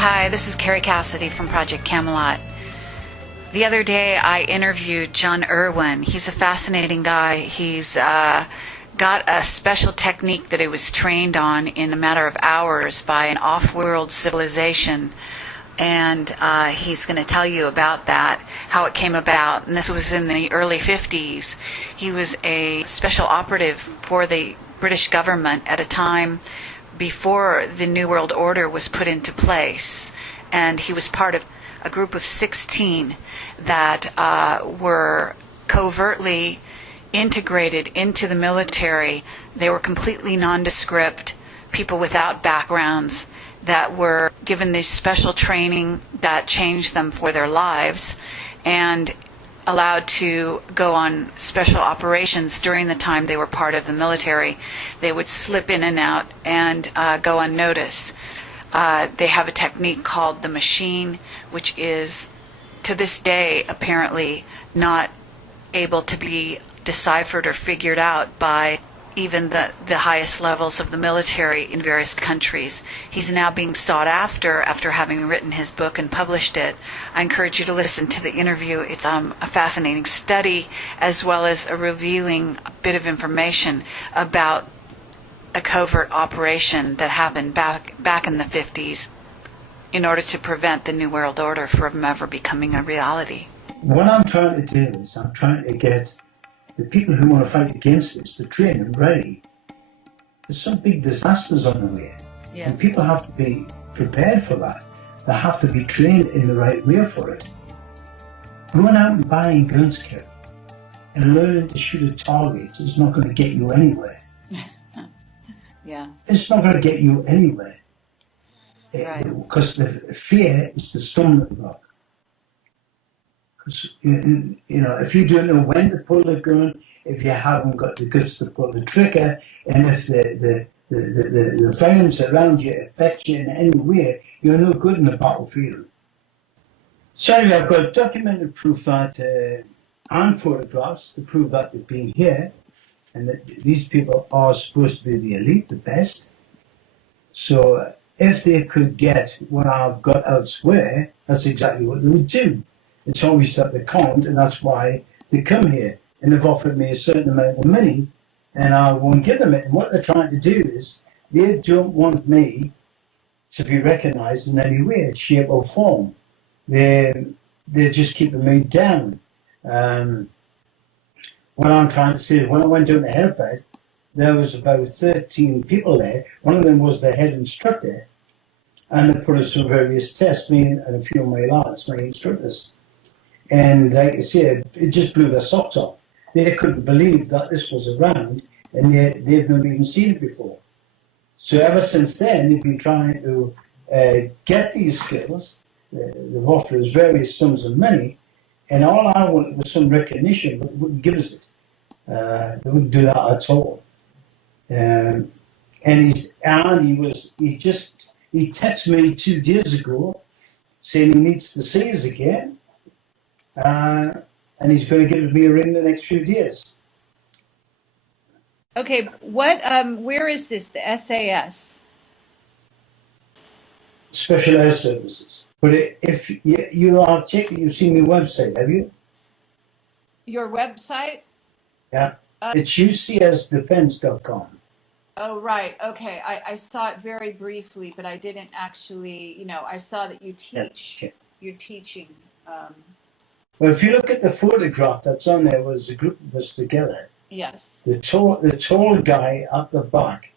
Hi, this is Carrie Cassidy from Project Camelot. The other day I interviewed John Urwin. He's a fascinating guy. He's got a special technique that he was trained on in a matter of hours by an off-world civilization. And he's going to tell you about that, how it came about. And this was in the early 50s. He was a special operative for the British government at a time before the New World Order was put into place. And he was part of a group of 16 that were covertly integrated into the military. They were completely nondescript, people without backgrounds that were given this special training that changed them for their lives and allowed to go on special operations during the time they were part of the military. They would slip in and out and go unnoticed. They have a technique called the machine, which is, to this day, apparently not able to be deciphered or figured out by even the highest levels of the military in various countries. He's now being sought after having written his book and published it. I encourage you to listen to the interview. It's a fascinating study as well as a revealing bit of information about a covert operation that happened back in the 50s in order to prevent the New World Order from ever becoming a reality. What I'm trying to do is I'm trying to get the people who want to fight against this to train and ready. There's some big disasters on the way, and people have to be prepared for that. They have to be trained in the right way for it. Going out and buying guns, Karen, and learning to shoot a target is not going to get you anywhere. Yeah. It's not going to get you anywhere. Right. Because the fear is the stumbling block. Because, if you don't know when to pull the gun, if you haven't got the guts to pull the trigger, and if the violence around you affects you in any way, you're no good in the battlefield. So anyway, I've got documented proof that, and photographs to prove that they've been here, and that these people are supposed to be the elite, the best. So if they could get what I've got elsewhere, that's exactly what they would do. It's obvious that they can't, and that's why they come here. And they've offered me a certain amount of money, and I won't give them it. And what they're trying to do is, they don't want me to be recognised in any way, shape or form. They're just keeping me down. What I'm trying to say is, when I went down to Hereford, there was about 13 people there. One of them was the head instructor, and they put us through various tests, me and a few of my lads, my instructors. And like I said, it just blew their socks off. They couldn't believe that this was around, and they've never even seen it before. So ever since then, they've been trying to get these skills. They've offered us various sums of money, and all I wanted was some recognition, but they wouldn't give us it. They wouldn't do that at all. And he texted me 2 days ago saying he needs to see us again. And he's going to give me a ring the next few days. Okay, where is this, the SAS? Special Air Services. But if you've seen my website, have you? Your website? Yeah. It's ucsdefense.com. Oh, right. Okay. I saw it very briefly, but I didn't actually, I saw that you teach. Yeah. You're teaching. Well, if you look at the photograph that's on there, was a group of us together. Yes. The tall guy at the back,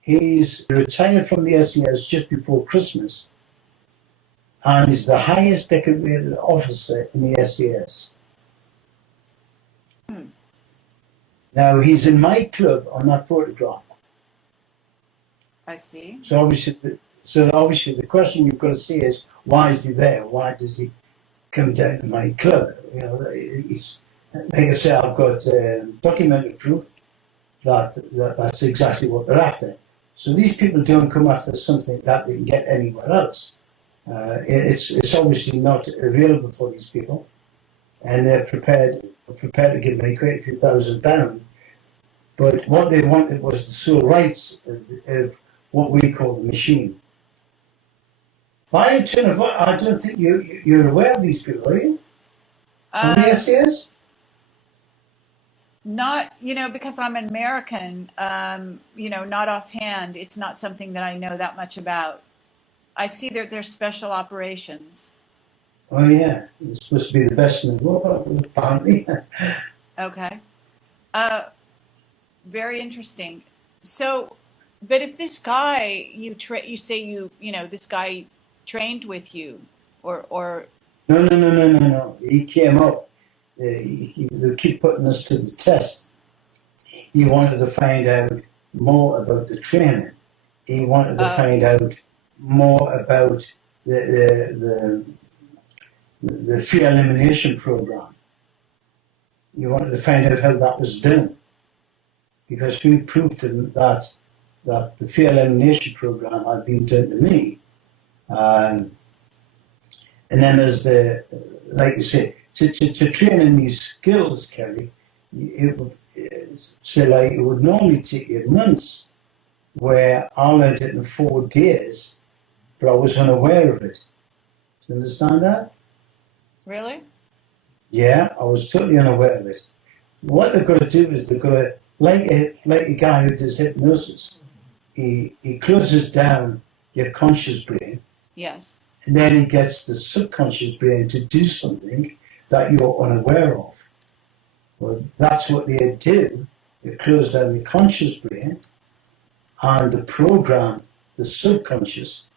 he's retired from the SAS just before Christmas, and he's the highest decorated officer in the SAS. Now, he's in my club on that photograph. I see. So obviously the question you've got to see is, why is he there? Why does he come down to my club? He's, like I say, I've got documented proof that's exactly what they're after. So these people don't come after something that they can get anywhere else. It's obviously not available for these people, and they're prepared to give me quite a few £1,000. But what they wanted was the sole rights of what we call the machine. I don't think you're aware of these people, are you? On the Um, SAS? Not, because I'm an American, not offhand. It's not something that I know that much about. I see that there's special operations. Oh yeah, it's supposed to be the best in the world, apparently. Okay. Uh, Very interesting. So, but if this guy you say this guy trained with you, or No. He came up. They keep putting us to the test. He wanted to find out more about the training. He wanted to oh, find out more about the, the fear elimination program. He wanted to find out how that was done because we proved to him that the fear elimination program had been done to me. Um, and then as like you say, to train in these skills, Kelly, it would normally take you months, where I learned it in 4 days, but I was unaware of it. Do you understand that? really? Yeah, I was totally unaware of it. What they've got to do is they've got to, like a guy who does hypnosis, he closes down your conscious brain, Yes. and then he gets the subconscious brain to do something that you're unaware of. Well, that's what they do. They close down the conscious brain and they program the subconscious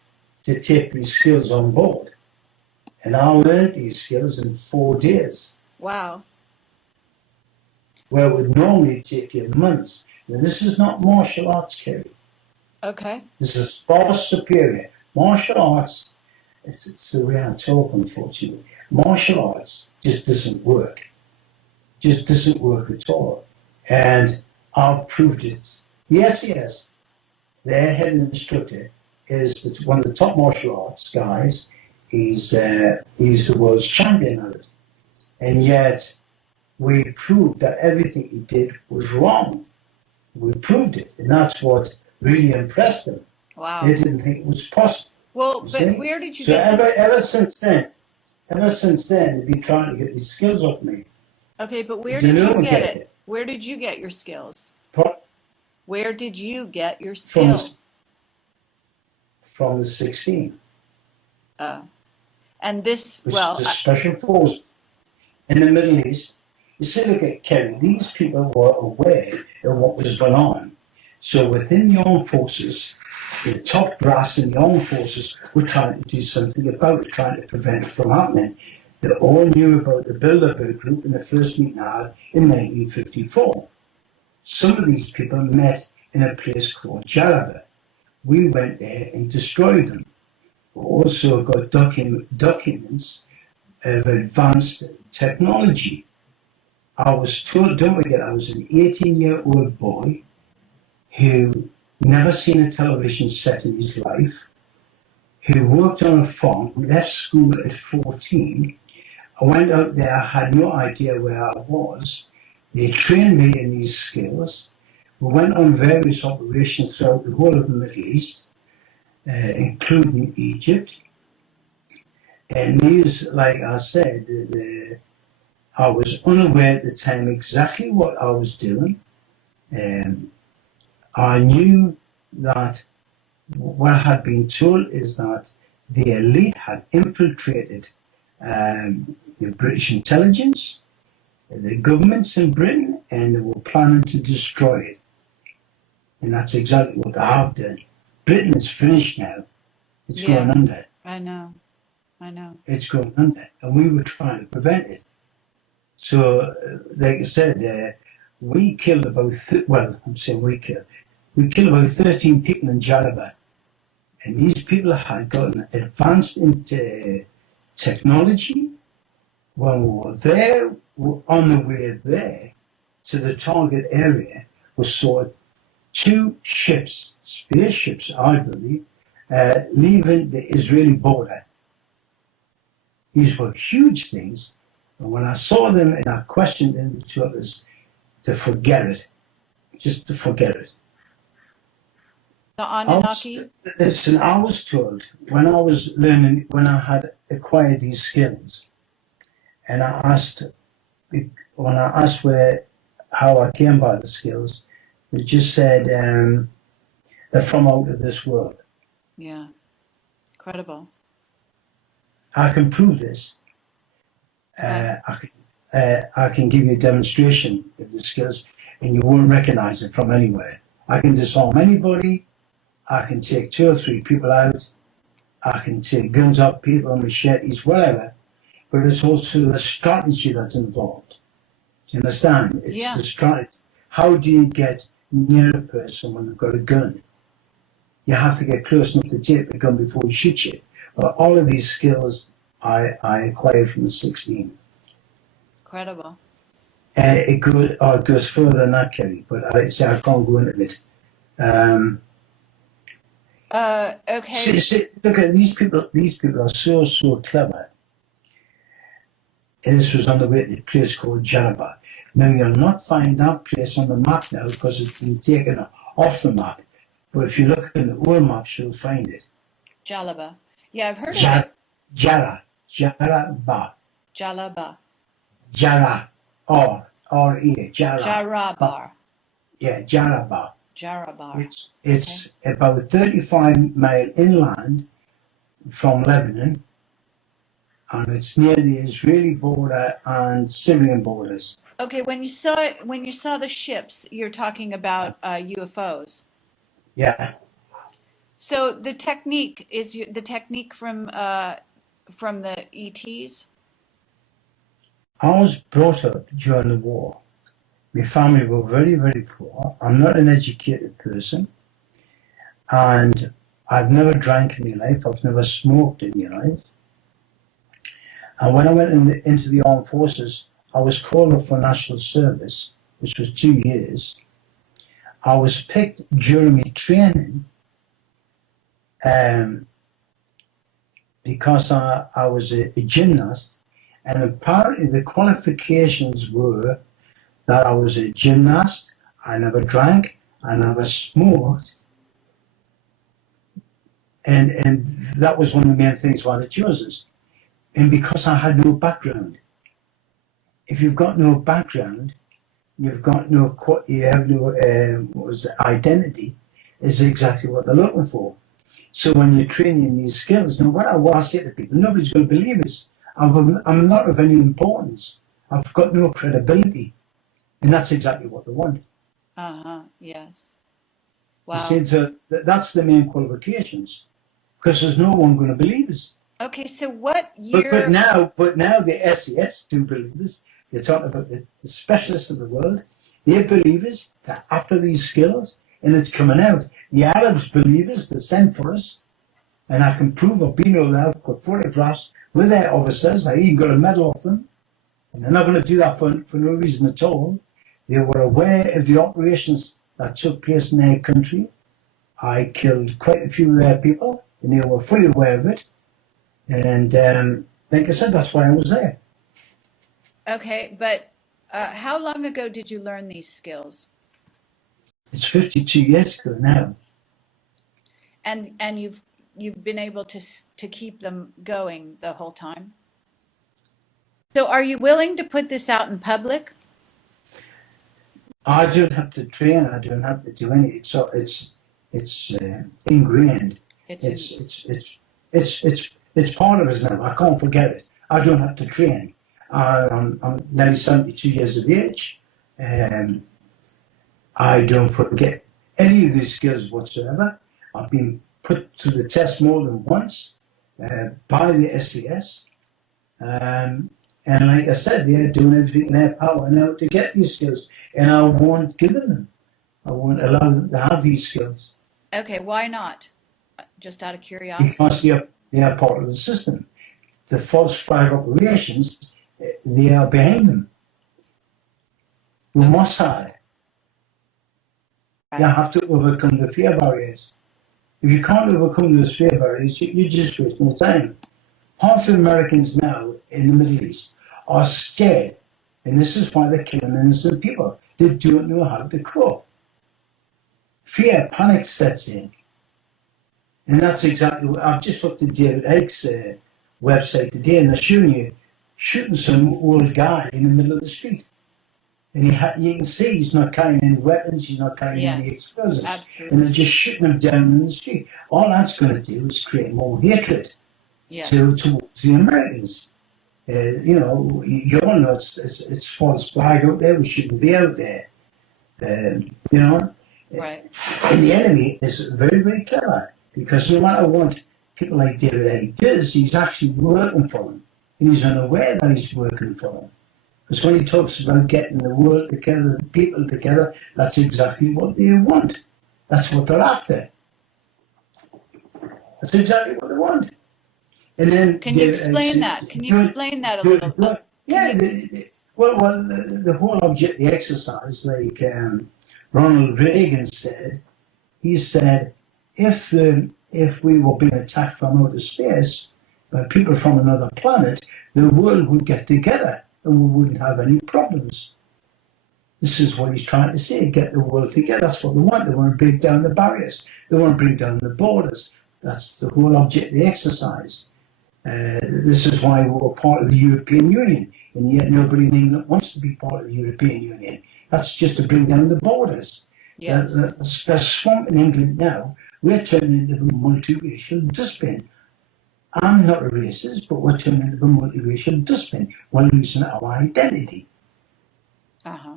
to take these skills on board. And I learned these skills in 4 days, Wow. where it would normally take you months. Now, this is not martial arts, Kerry. Okay. This is far superior. Martial arts, it's the way I talk, unfortunately. Martial arts just doesn't work. Just doesn't work at all. And I've proved it. Yes, their head instructor is one of the top martial arts guys. He's the world's champion at it. And yet, we proved that everything he did was wrong. We proved it. And that's what really impressed them. They Wow. didn't think it was possible. Well, You but see? where did you So get this? ever since then, they've been trying to get these skills off me. Okay, but where But they did you don't get get it? it. Where did you get your skills? Where did you get your From, skills? from the 16, Uh, and this, which is well, a special force in the Middle East. You see, look at Kerry, these people were aware of what was going on. So within the armed forces, the top brass in the armed forces were trying to do something about it, trying to prevent it from happening. They all knew about the Bilderberg group in the first meeting I had in 1954. Some of these people met in a place called Jalaba. We went there and destroyed them. We also got documents of advanced technology. I was told, don't forget, I was an 18-year-old boy who never seen a television set in his life, who worked on a farm, left school at 14. I went out there, I had no idea where I was. They trained me in these skills. We went on various operations throughout the whole of the Middle East, including Egypt. And these, like I said, I was unaware at the time exactly what I was doing. I knew that what I had been told is that the elite had infiltrated the British intelligence, the governments in Britain, and they were planning to destroy it. And that's exactly what they have done. Britain is finished now. It's going yeah, under. I know. I know. It's going under. And we were trying to prevent it. So, like I said, we killed about, I'm saying we killed about 13 people in Jalaba. And these people had gotten advanced into technology. When we were there, on the way there to the target area, we saw two ships, spaceships, I believe, leaving the Israeli border. These were huge things. And when I saw them and I questioned them, they told us to forget it, just to forget it. The I was, Anunnaki? listen, I was told when I was learning, when I had acquired these skills, and when I asked how I came by the skills, they just said they're from out of this world. Yeah. Incredible. I can prove this. Okay. I can give you a demonstration of the skills, and you won't recognize it from anywhere. I can disarm anybody. I can take 2 or 3 people out. I can take guns up people, machetes, whatever. But it's also the strategy that's involved. Do you understand? It's Yeah. the strategy. How do you get near a person when they've got a gun? You have to get close enough to take the gun before you shoot you. But all of these skills I acquired from the 16. Incredible. It goes further than that, Kerry, but I can't go into it. Okay. Look at these people. These people are so clever. And this was on the way to a place called Jaraba. Now you'll not find that place on the map now because it's been taken off the map. But if you look in the old maps, you'll find it. Jalaba. Yeah, I've heard of it. Jaraba, Jalaba. Jara, R-E, Jara. Jarabar. Yeah, Jaraba. Jarabar. It's about 35 mile inland from Lebanon, and it's near the Israeli border and Syrian borders. Okay, when you saw the ships, you're talking about UFOs. Yeah. So the technique is the technique from the ETs. I was brought up during the war. My family were very poor. I'm not an educated person, and I've never drank in my life. I've never smoked in my life. And when I went into the armed forces, I was called up for national service, which was 2 years. I was picked during my training because I was a gymnast, and apparently the qualifications were that I was a gymnast, I never drank, I never smoked, and that was one of the main things why they chose us. And because I had no background. If you've got no background, you have no identity, is exactly what they're looking for. So when you're training these skills, no matter what I say to people, nobody's going to believe us. I'm not of any importance. I've got no credibility. And that's exactly what they want. Yes. You Wow. see, so that's the main qualifications. Because there's no one going to believe us. Okay, so what But year? now the SAS do believe us. You're talking about the specialists of the world. They believe us. They're after these skills, and it's coming out. The Arabs believe us. They sent for us, and I can prove I've been over there. I've got photographs with their officers. I even got a medal off them, and they're not going to do that for no reason at all. They were aware of the operations that took place in their country. I killed quite a few of their people, and they were fully aware of it. And like I said, that's why I was there. Okay, but how long ago did you learn these skills? It's 52 years ago now. And you've been able to keep them going the whole time? So are you willing to put this out in public? I don't have to train. I don't have to do anything. So it's ingrained. It's part of us now. I can't forget it. I don't have to train. I'm nearly 72 years of age. I don't forget any of these skills whatsoever. I've been put to the test more than once by the SAS. And like I said, they're doing everything in their power now to get these skills. And I won't give them. I won't allow them to have these skills. Okay, why not? Just out of curiosity. Because they are part of the system. The false flag operations, they are behind them. The Mossad. You have to overcome the fear barriers. If you can't overcome those fear barriers, you're just wasting your time. Half the Americans now in the Middle East are scared, and this is why they're killing innocent people. They don't know how to cope. Fear, panic sets in. And that's exactly what I've just looked at David Icke's website today, and they're showing you shooting some old guy in the middle of the street. And you can see he's not carrying any weapons, he's not carrying any Yes, explosives. And absolutely. they're just shooting him down in the street. All that's going to do is create more hatred Yes. towards the Americans. You know, you all know it's false flag out there, we shouldn't be out there. You know, Right. and the enemy is very, very clever, because no matter what people like David Icke does, he's actually working for them. And he's unaware that he's working for them. Because when he talks about getting the world together, the people together, that's exactly what they want. That's what they're after. That's exactly what they want. And then Can you explain that? Can you explain that a little? Yeah. The whole object, the exercise, like Ronald Reagan said, he said, if we were being attacked from outer space by people from another planet, the world would get together and we wouldn't have any problems. This is what he's trying to say, get the world together. That's what they want. They want to break down the barriers. They want to break down the borders. That's the whole object of the exercise. This is why we're part of the European Union, and yet nobody in England wants to be part of the European Union. That's just to bring down the borders. Yes. The swamp in England now, we're turning into a multiracial dustbin. I'm not a racist, but we're turning into a multiracial dustbin. We're losing our identity. Uh-huh.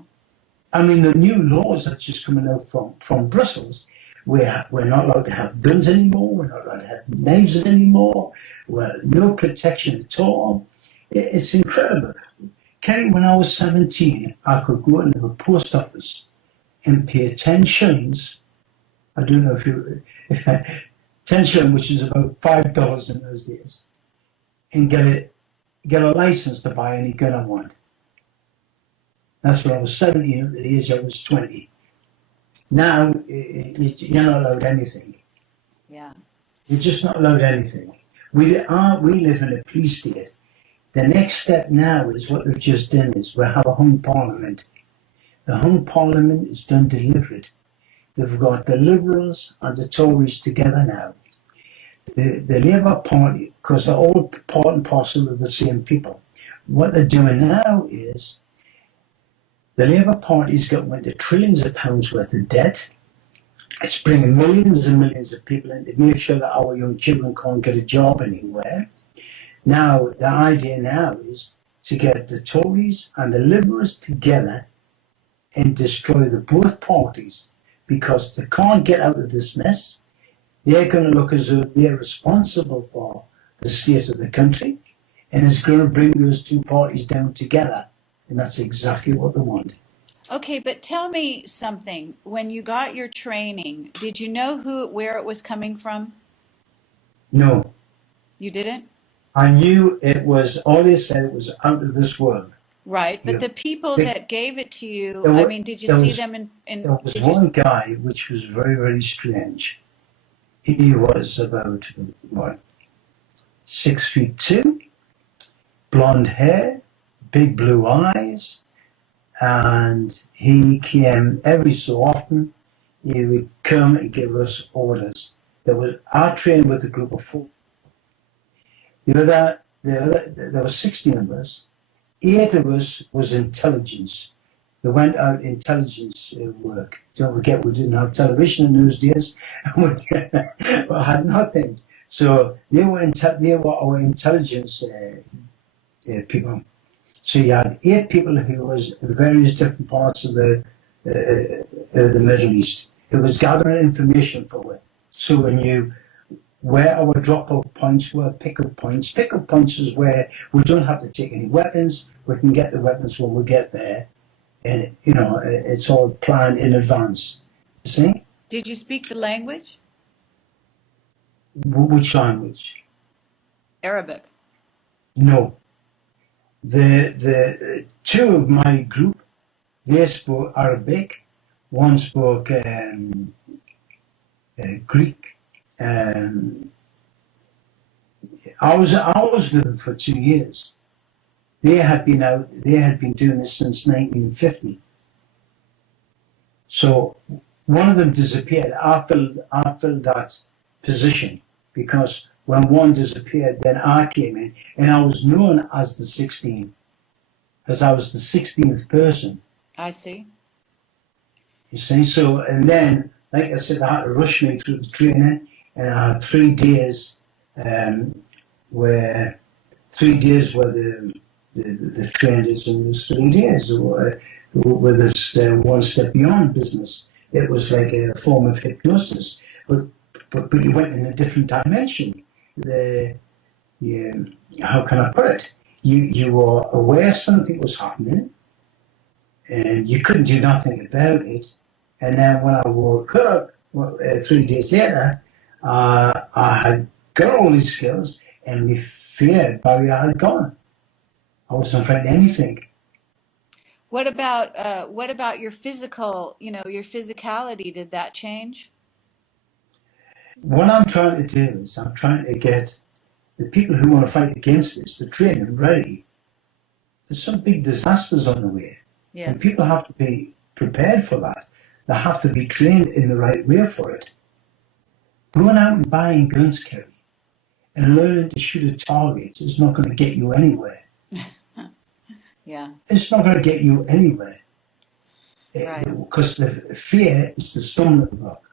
I mean, the new laws that's just coming out from Brussels, we're not allowed to have guns anymore, we're not allowed to have knives anymore, no protection at all. It's incredible. Kerry, when I was 17, I could go into the post office and pay 10 shillings. I don't know if you 10 shillings, which is about $5 in those days, and get a license to buy any gun I want. That's when I was 17, at the age I was 20. Now, you're not allowed anything. Yeah. You're just not allowed anything. We live in a police state. The next step now is what they've just done is we have a hung parliament. The hung parliament is done deliberate. They've got the Liberals and the Tories together now. The Labour Party, because they're all part and parcel of the same people. What they're doing now is the Labour Party's got into trillions of pounds worth of debt. It's bringing millions and millions of people in to make sure that our young children can't get a job anywhere. Now, the idea now is to get the Tories and the Liberals together and destroy the both parties, because they can't get out of this mess. They're going to look as though they're responsible for the state of the country, and it's going to bring those two parties down together. And that's exactly what they want. Okay, but tell me something. When you got your training, did you know where it was coming from? No. You didn't? I knew it was, all they said it was out of this world. Right, but Yeah. the people that gave it to you, There I were- mean, did you there see was- them in There was did you- one guy which was very, very strange. He was about, 6'2", blonde hair, big blue eyes, and he came every so often. He would come and give us orders. I trained with a group of 4. There were 16 of us. 8 of us was intelligence. They went out intelligence work. Don't forget, we didn't have television in those days. We had nothing. So they were our intelligence people. So you had 8 people who was in various different parts of the Middle East, who was gathering information for it. So we knew where our drop-off points were, pick-up points. Pick-up points is where we don't have to take any weapons. We can get the weapons when we get there. And, it's all planned in advance. You see? Did you speak the language? Which language? Arabic. No. The 2 of my group, they spoke Arabic. One spoke Greek. I was with them for 2 years. They had been doing this since 1950. So one of them disappeared. I filled that position. because when one disappeared, then I came in, and I was known as the 16 because I was the 16th person. I see. You see, so and then, like I said, I had to rush me through the training, and I had 3 days where 3 days where the trainers, and it was 3 days with this one step beyond business. It was like a form of hypnosis, but you went in a different dimension. The how can I put it? You were aware something was happening, and you couldn't do nothing about it. And then when I woke up 3 days later, I had got all these skills, and my fear barrier had gone. I wasn't afraid of anything. What about your physical, your physicality? Did that change? What I'm trying to do is I'm trying to get the people who want to fight against this to train them ready. There's some big disasters on the way, Yes. and people have to be prepared for that. They have to be trained in the right way for it. Going out and buying guns, Kerry, and learning to shoot a target is not going to get you anywhere. Yeah. It's not going to get you anywhere. Right. Because the fear is the stumbling block.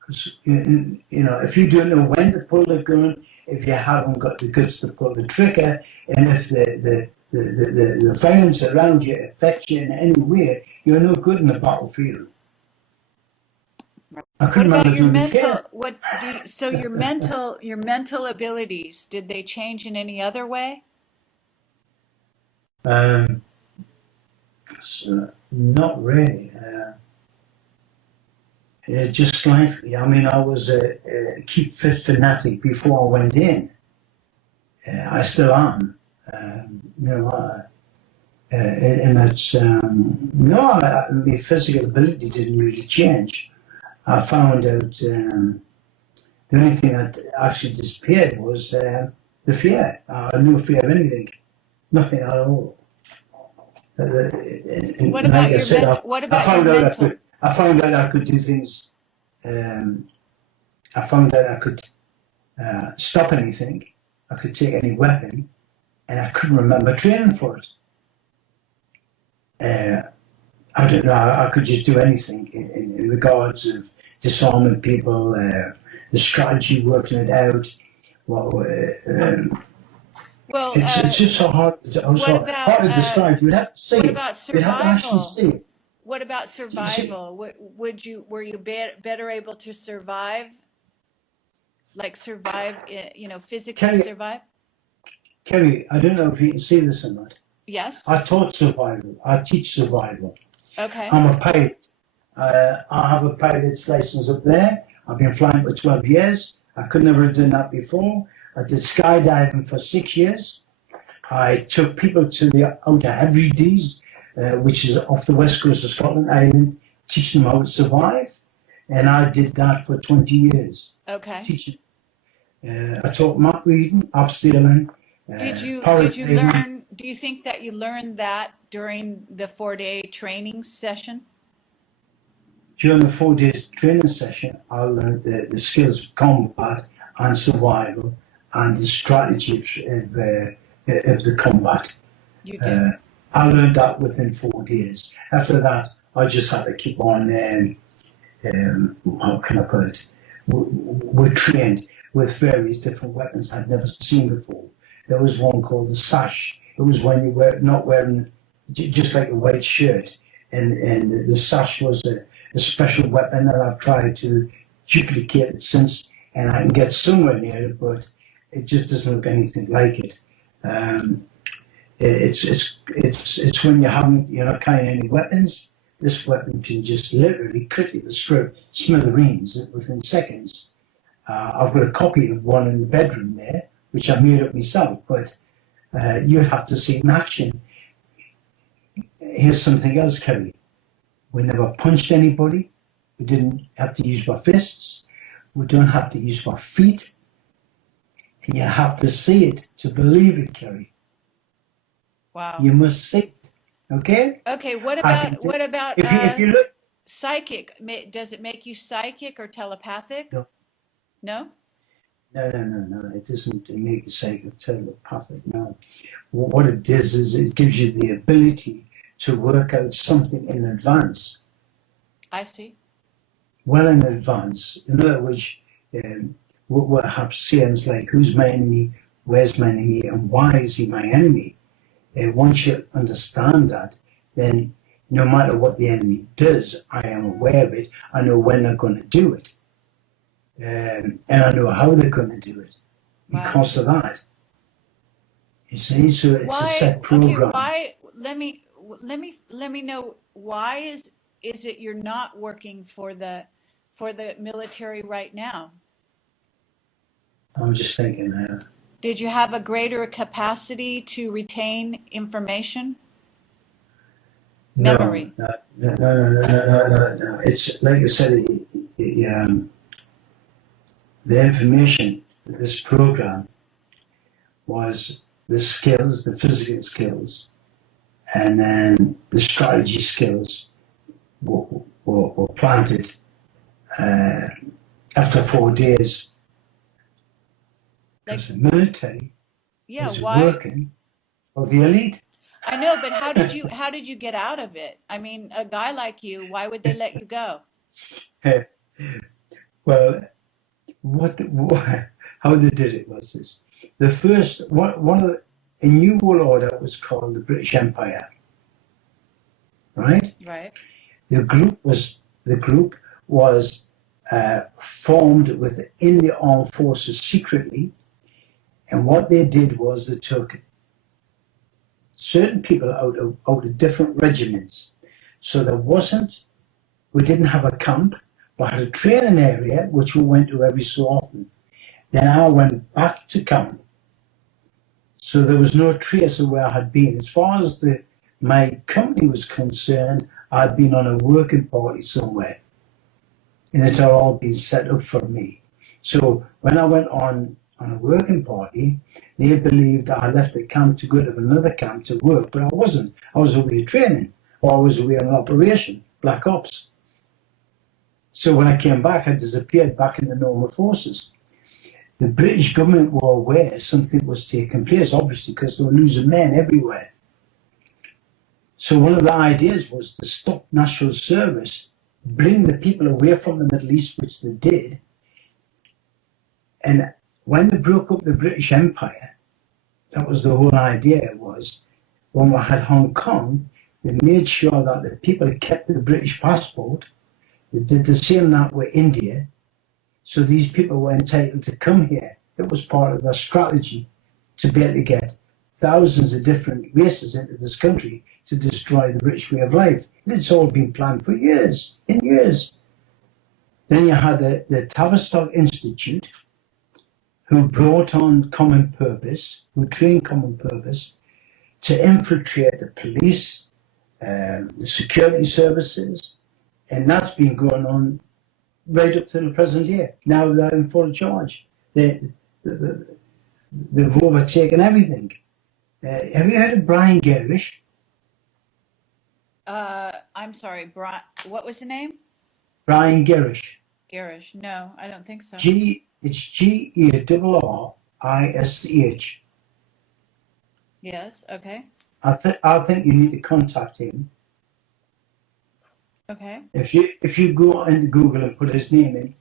Because, if you don't know when to pull the gun, if you haven't got the guts to pull the trigger, and if the violence around you affects you in any way, you're no good in the battlefield. I What couldn't about remember your doing the mental, care. so your mental abilities, did they change in any other way? Um, so not really. Just slightly. I mean, I was a keep fit fanatic before I went in. I still am. And it's no, my physical ability didn't really change. I found out the only thing that actually disappeared was the fear. I had no fear of anything, nothing at all. What And like about I your said, what I about your found out mental? I found out I could do things. Um, I found out I could stop anything. I could take any weapon, and I couldn't remember training for it. Uh, I don't know. I could just do anything in regards of disarming people, the strategy, working it out. Well, Well, it's just so hard. what So hard about to describe. You'd have to see what it. about You'd have to actually survival? see it. What about You see, survival? Were you better able to survive, like survive, physically Kerry, survive? Kerry, I don't know if you can see this or not. Yes. I taught survival. I teach survival. Okay. I'm a pilot. I have a pilot's license up there. I've been flying for 12 years. I could never have done that before. I did skydiving for 6 years. I took people to the Outer Hebrides, which is off the west coast of Scotland Island, teaching them how to survive. And I did that for 20 years, Okay. teaching. I taught map reading, abseiling, Did you paragliding. learn, do you think that you learned that during the 4-day training session? During the 4 days training session, I learned the skills of combat and survival and the strategy of the combat. You did. Uh, I learned that within 4 days. After that, I just had to keep on, how can I put it? We're trained with various different weapons I'd never seen before. There was one called the sash. It was when you were not wearing just like a white shirt. And the sash was a special weapon that I've tried to duplicate it since, and I can get somewhere near it, but it just doesn't look anything like it. Um, it's when you're not carrying any weapons. This weapon can just literally cut you to smithereens within seconds. I've got a copy of one in the bedroom there, which I made up myself, but you have to see it in action. Here's something else, Kerry. We never punched anybody. We didn't have to use our fists. We don't have to use our feet. And you have to see it to believe it, Kerry. Wow. You must see it. Okay? Okay, what I can about do, what about if you look, psychic? Does it make you psychic or telepathic? no, No? No. It doesn't make you psychotherapeutic. No. What it does is it gives you the ability to work out something in advance, I see. well in advance. In other words, we'll have sayings like, who's my enemy, where's my enemy, and why is he my enemy? Once you understand that, then no matter what the enemy does, I am aware of it. I know when they're going to do it. And I know how they're going to do it Wow. because of that. You see, so it's a set program. Why let me know why is it you're not working for the military right now? I'm just thinking, Did you have a greater capacity to retain information? no, Memory. no. It's like I said, the information, this program was the skills, the physical skills, and then the strategy skills were planted after 4 days. Like, Because the military yeah, is why? working for the elite. I know, but how did you get out of it? I mean, a guy like you, why would they let you go? Well, how they did it was this. The first, one of a new world order was called the British Empire, right? Right. The group was formed within the armed forces secretly, and what they did was they took certain people out of different regiments. So we didn't have a camp, we had a training area which we went to every so often. Then I went back to camp. So there was no trace of where I had been. As far as my company was concerned, I'd been on a working party somewhere. And it had all been set up for me. So when I went on a working party, they believed that I left the camp to go to another camp to work, but I wasn't. I was away training, or I was away on an operation, Black Ops. So when I came back, I disappeared back in the normal forces. The British government were aware something was taking place, obviously, because they were losing men everywhere. So one of the ideas was to stop national service, bring the people away from the Middle East, which they did. And when they broke up the British Empire, that was the whole idea, was when we had Hong Kong, they made sure that the people kept the British passport. They did the same that with India. So these people were entitled to come here. It was part of their strategy to be able to get thousands of different races into this country to destroy the British way of life. It's all been planned for years and years. Then you had the Tavistock Institute, who brought on common purpose, who trained common purpose to infiltrate the police, the security services, and that's been going on right up to the present year. Now they're in full charge. They've overtaken everything. Have you heard of Brian Gerrish? I'm sorry, what was the name? Brian Gerrish. Garish. No, I don't think so. It's Garrish. Yes, okay. I think you need to contact him. Okay. If you go into Google and put his name in,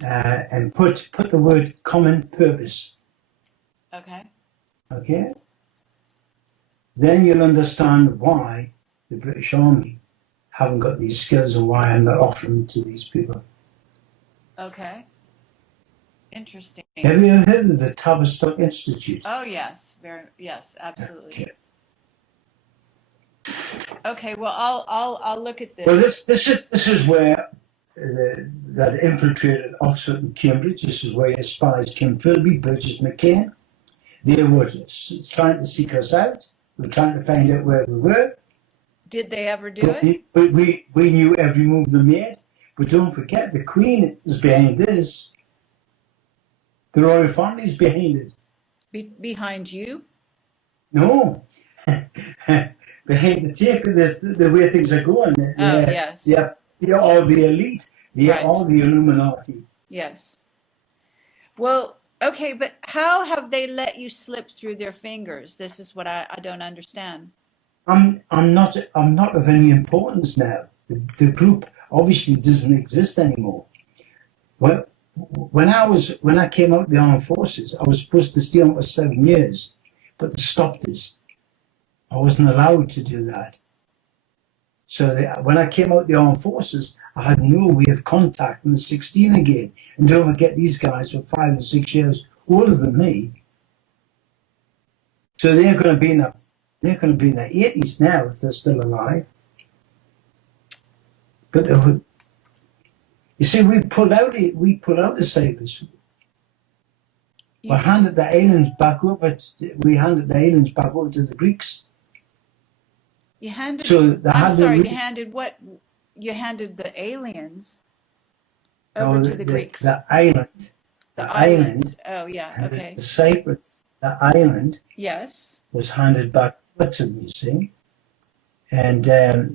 and put the word common purpose. Okay. Okay? Then you'll understand why the British Army haven't got these skills and why I'm not offering them to these people. Okay. Interesting. Have you ever heard of the Tavistock Institute? Oh yes, yes, absolutely. Okay, well I'll look at this. Well, this is where that infiltrated Oxford and Cambridge. This is where your spies Kim Philby, Burgess McCain. They were trying to seek us out. We were trying to find out where we were. Did they ever do it? We knew every move they made. But don't forget, the Queen is behind this. The royal family is behind it. Behind you? No. Behind the take, the way things are going. Yes. They are the elite. They Right. are the Illuminati. Yes. Well, okay, but how have they let you slip through their fingers? This is what I don't understand. I'm not of any importance now. The group obviously doesn't exist anymore. Well, when I came out of the armed forces, I was supposed to stay on for 7 years, but they stopped us. I wasn't allowed to do that. So when I came out of the armed forces, I had no way of contacting the 16 again. And don't forget, these guys were 5 and 6 years older than me. So they're going to be in their 80s now if they're still alive. But they would, you see, we pulled out the sabres. You, We handed the islands back over to the Greeks. you handed, So they I'm had sorry, the you handed what? You handed the aliens over no, to the Greeks. the island, The the island. island, Oh, yeah, and okay. the Cyprus, the island Yes. was handed back over to them. You see, and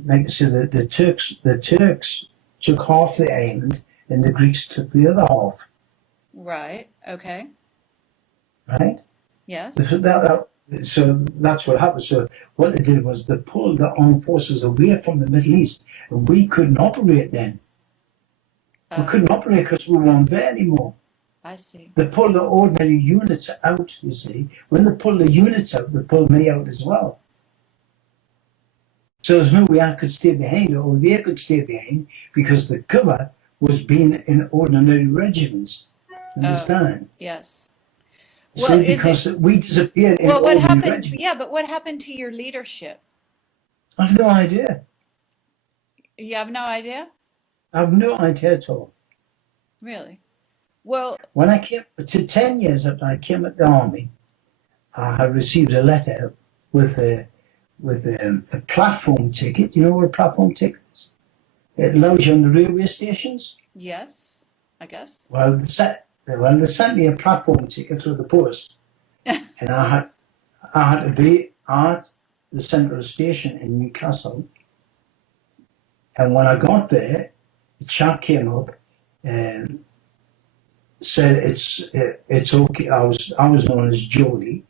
like I said, the Turks took half the island, and the Greeks took the other half. Right. Okay. Right? Yes. So that's what happened. So what they did was they pulled the armed forces away from the Middle East, and we couldn't operate then. We couldn't operate because we weren't there anymore. I see. They pulled the ordinary units out, you see. When they pulled the units out, they pulled me out as well. So there's no way I could stay behind, or they could stay behind, because the cover was being in ordinary regiments. Understand? Yes. You Well, see, because we disappeared in well, what ordinary happened? regiments. Yeah, but what happened to your leadership? I have no idea. You have no idea? I have no idea at all. Really? Well, When I came to 10 years after I came at the army, I had received a letter with a platform ticket. You know what a platform ticket is? It allows you on the railway stations. yes, I guess. Well, they sent me a platform ticket through the post, and I had to be at the central station in Newcastle. And when I got there, the chap came up and said it's okay. I was known as Jody.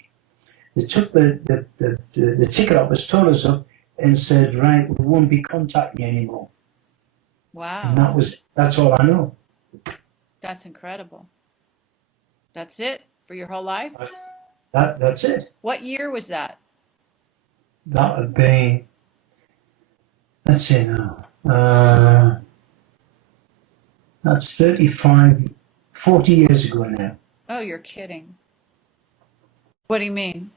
They took the ticket office, told us up, and said, right, we won't be contacting you anymore. Wow. And that's all I know. That's incredible. That's it for your whole life? That's it. What year was that? That would be, let's see now, that's 40 years ago now. Oh, you're kidding. What do you mean?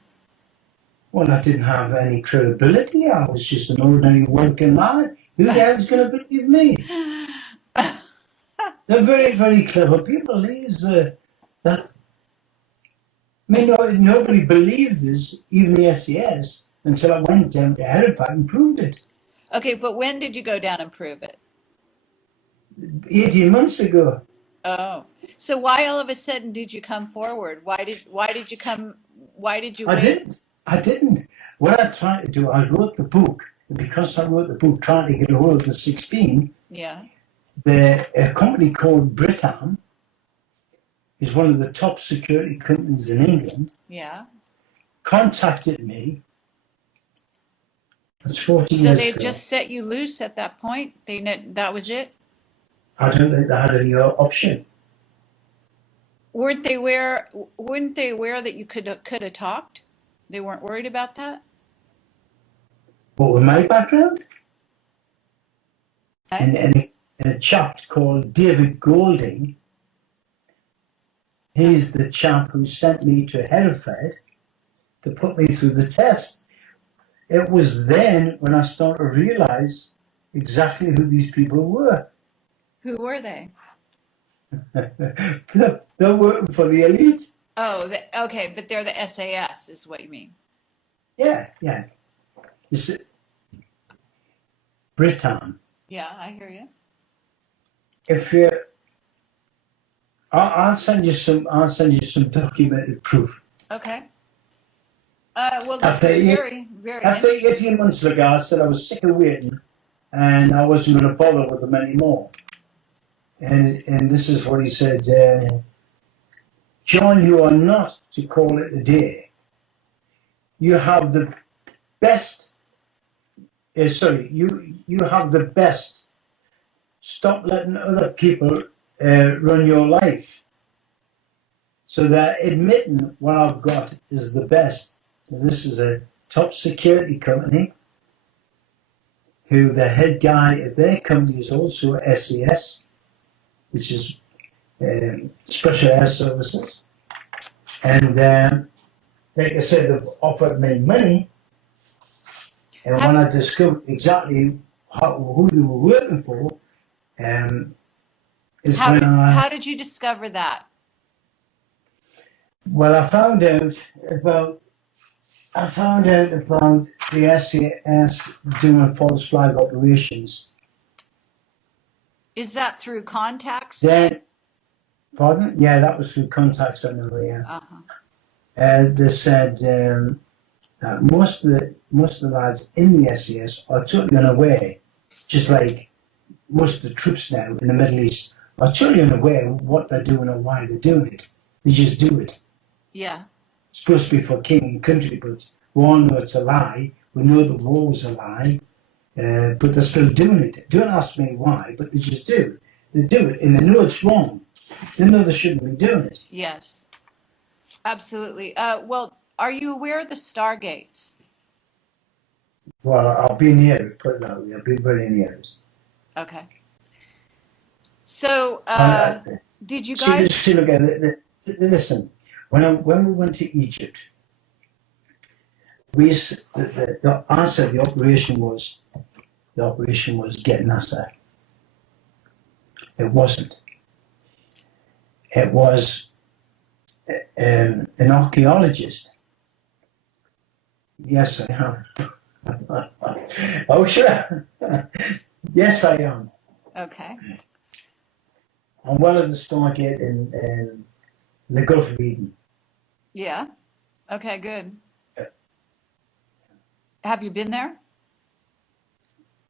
Well, I didn't have any credibility. I was just an ordinary working lad. Who the hell's going to believe me? They're very, very clever people. Nobody believed this, even the SAS, until I went down to Halifax and proved it. Okay, but when did you go down and prove it? 18 months ago. Oh, so why all of a sudden did you come forward? Why did you come? Why did you wait? I didn't. What I tried to do, I wrote the book. And because I wrote the book trying to get a hold of the 16, Yeah. a company called Britam is one of the top security companies in England, Yeah. contacted me. That's 40 So years they ago. just set you loose at that point? That was it? I don't think they had any option. Weren't they aware that you could have talked? They weren't worried about that? What was my background? Okay. And a chap called David Golding, he's the chap who sent me to Hereford to put me through the test. It was then when I started to realise exactly who these people were. Who were they? They're working for the elite. Oh, okay, but they're the SAS, is what you mean. Yeah. It's Britain. Yeah, I hear you. If you, I'll send you some documented proof. Okay. Well, that's very, very After interesting. 18 months ago, I said I was sick of waiting, and I wasn't going to bother with them anymore. And this is what he said. John, you are not to call it a day. You have the best, you have the best. Stop letting other people run your life. So they're admitting what I've got is the best. This is a top security company who the head guy of their company is also SAS, which is Special Air Services. And like I said, they've offered me money. And when I discovered exactly who they were working for, is when How did you discover that? well, I found out about the SAS doing false flag operations. Is that through contacts? Then, pardon? Yeah, that was through contacts I know. Yeah, they said most of the lads in the SAS are totally unaware, just like most of the troops now in the Middle East are totally unaware of what they're doing or why they're doing it. They just do it. Yeah. It's supposed to be for king and country, but we all know it's a lie. We know the war was a lie, but they're still doing it. Don't ask me why, but they just do. They do it, and they know it's wrong. They know they shouldn't be doing it. Yes. Absolutely. Well, are you aware of the Stargates? Well, I've been here, put it that way. I've been very near it. Okay. So, did you See, guys? see, look, listen. When we went to Egypt, the answer of the operation was get Nasser. It wasn't. It was an archaeologist. Yes, I am. Oh, sure. Yes, I am. Okay. I'm well at the Stargate in the Gulf of Eden. Yeah. Okay, good. Have you been there?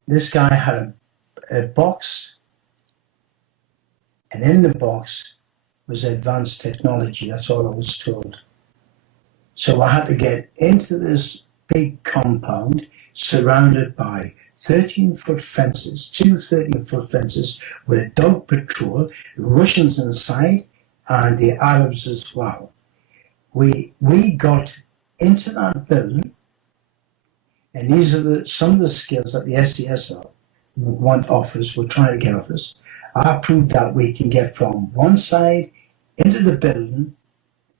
This guy had a box, and in the box was advanced technology. That's all I was told. So I had to get into this big compound surrounded by 13-foot fences, two 13-foot fences with a dog patrol, the Russians inside, and the Arabs as well. We got into that building, and these are some of the skills that the SAS want off us, we're trying to get off us. I proved that we can get from one side into the building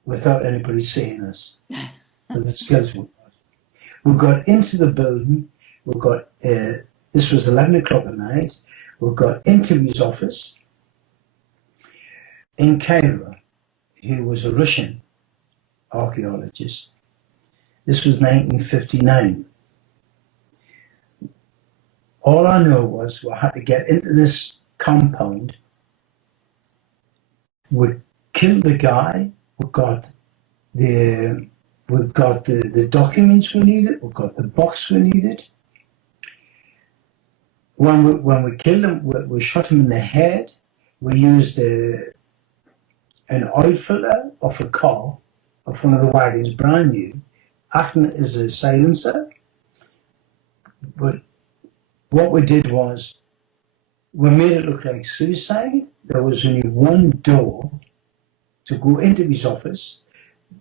without anybody seeing us. With the skills we got into the building, we got, this was 11 o'clock at night, we got into his office in Cairo. He was a Russian archaeologist. This was 1959. All I know was we had to get into this compound. We killed the guy. We got the documents we needed. We got the box we needed. When we killed him, we shot him in the head. We used an oil filter off a car, off one of the wagons, brand new, acting as a silencer. But what we did was we made it look like suicide. There was only one door to go into his office.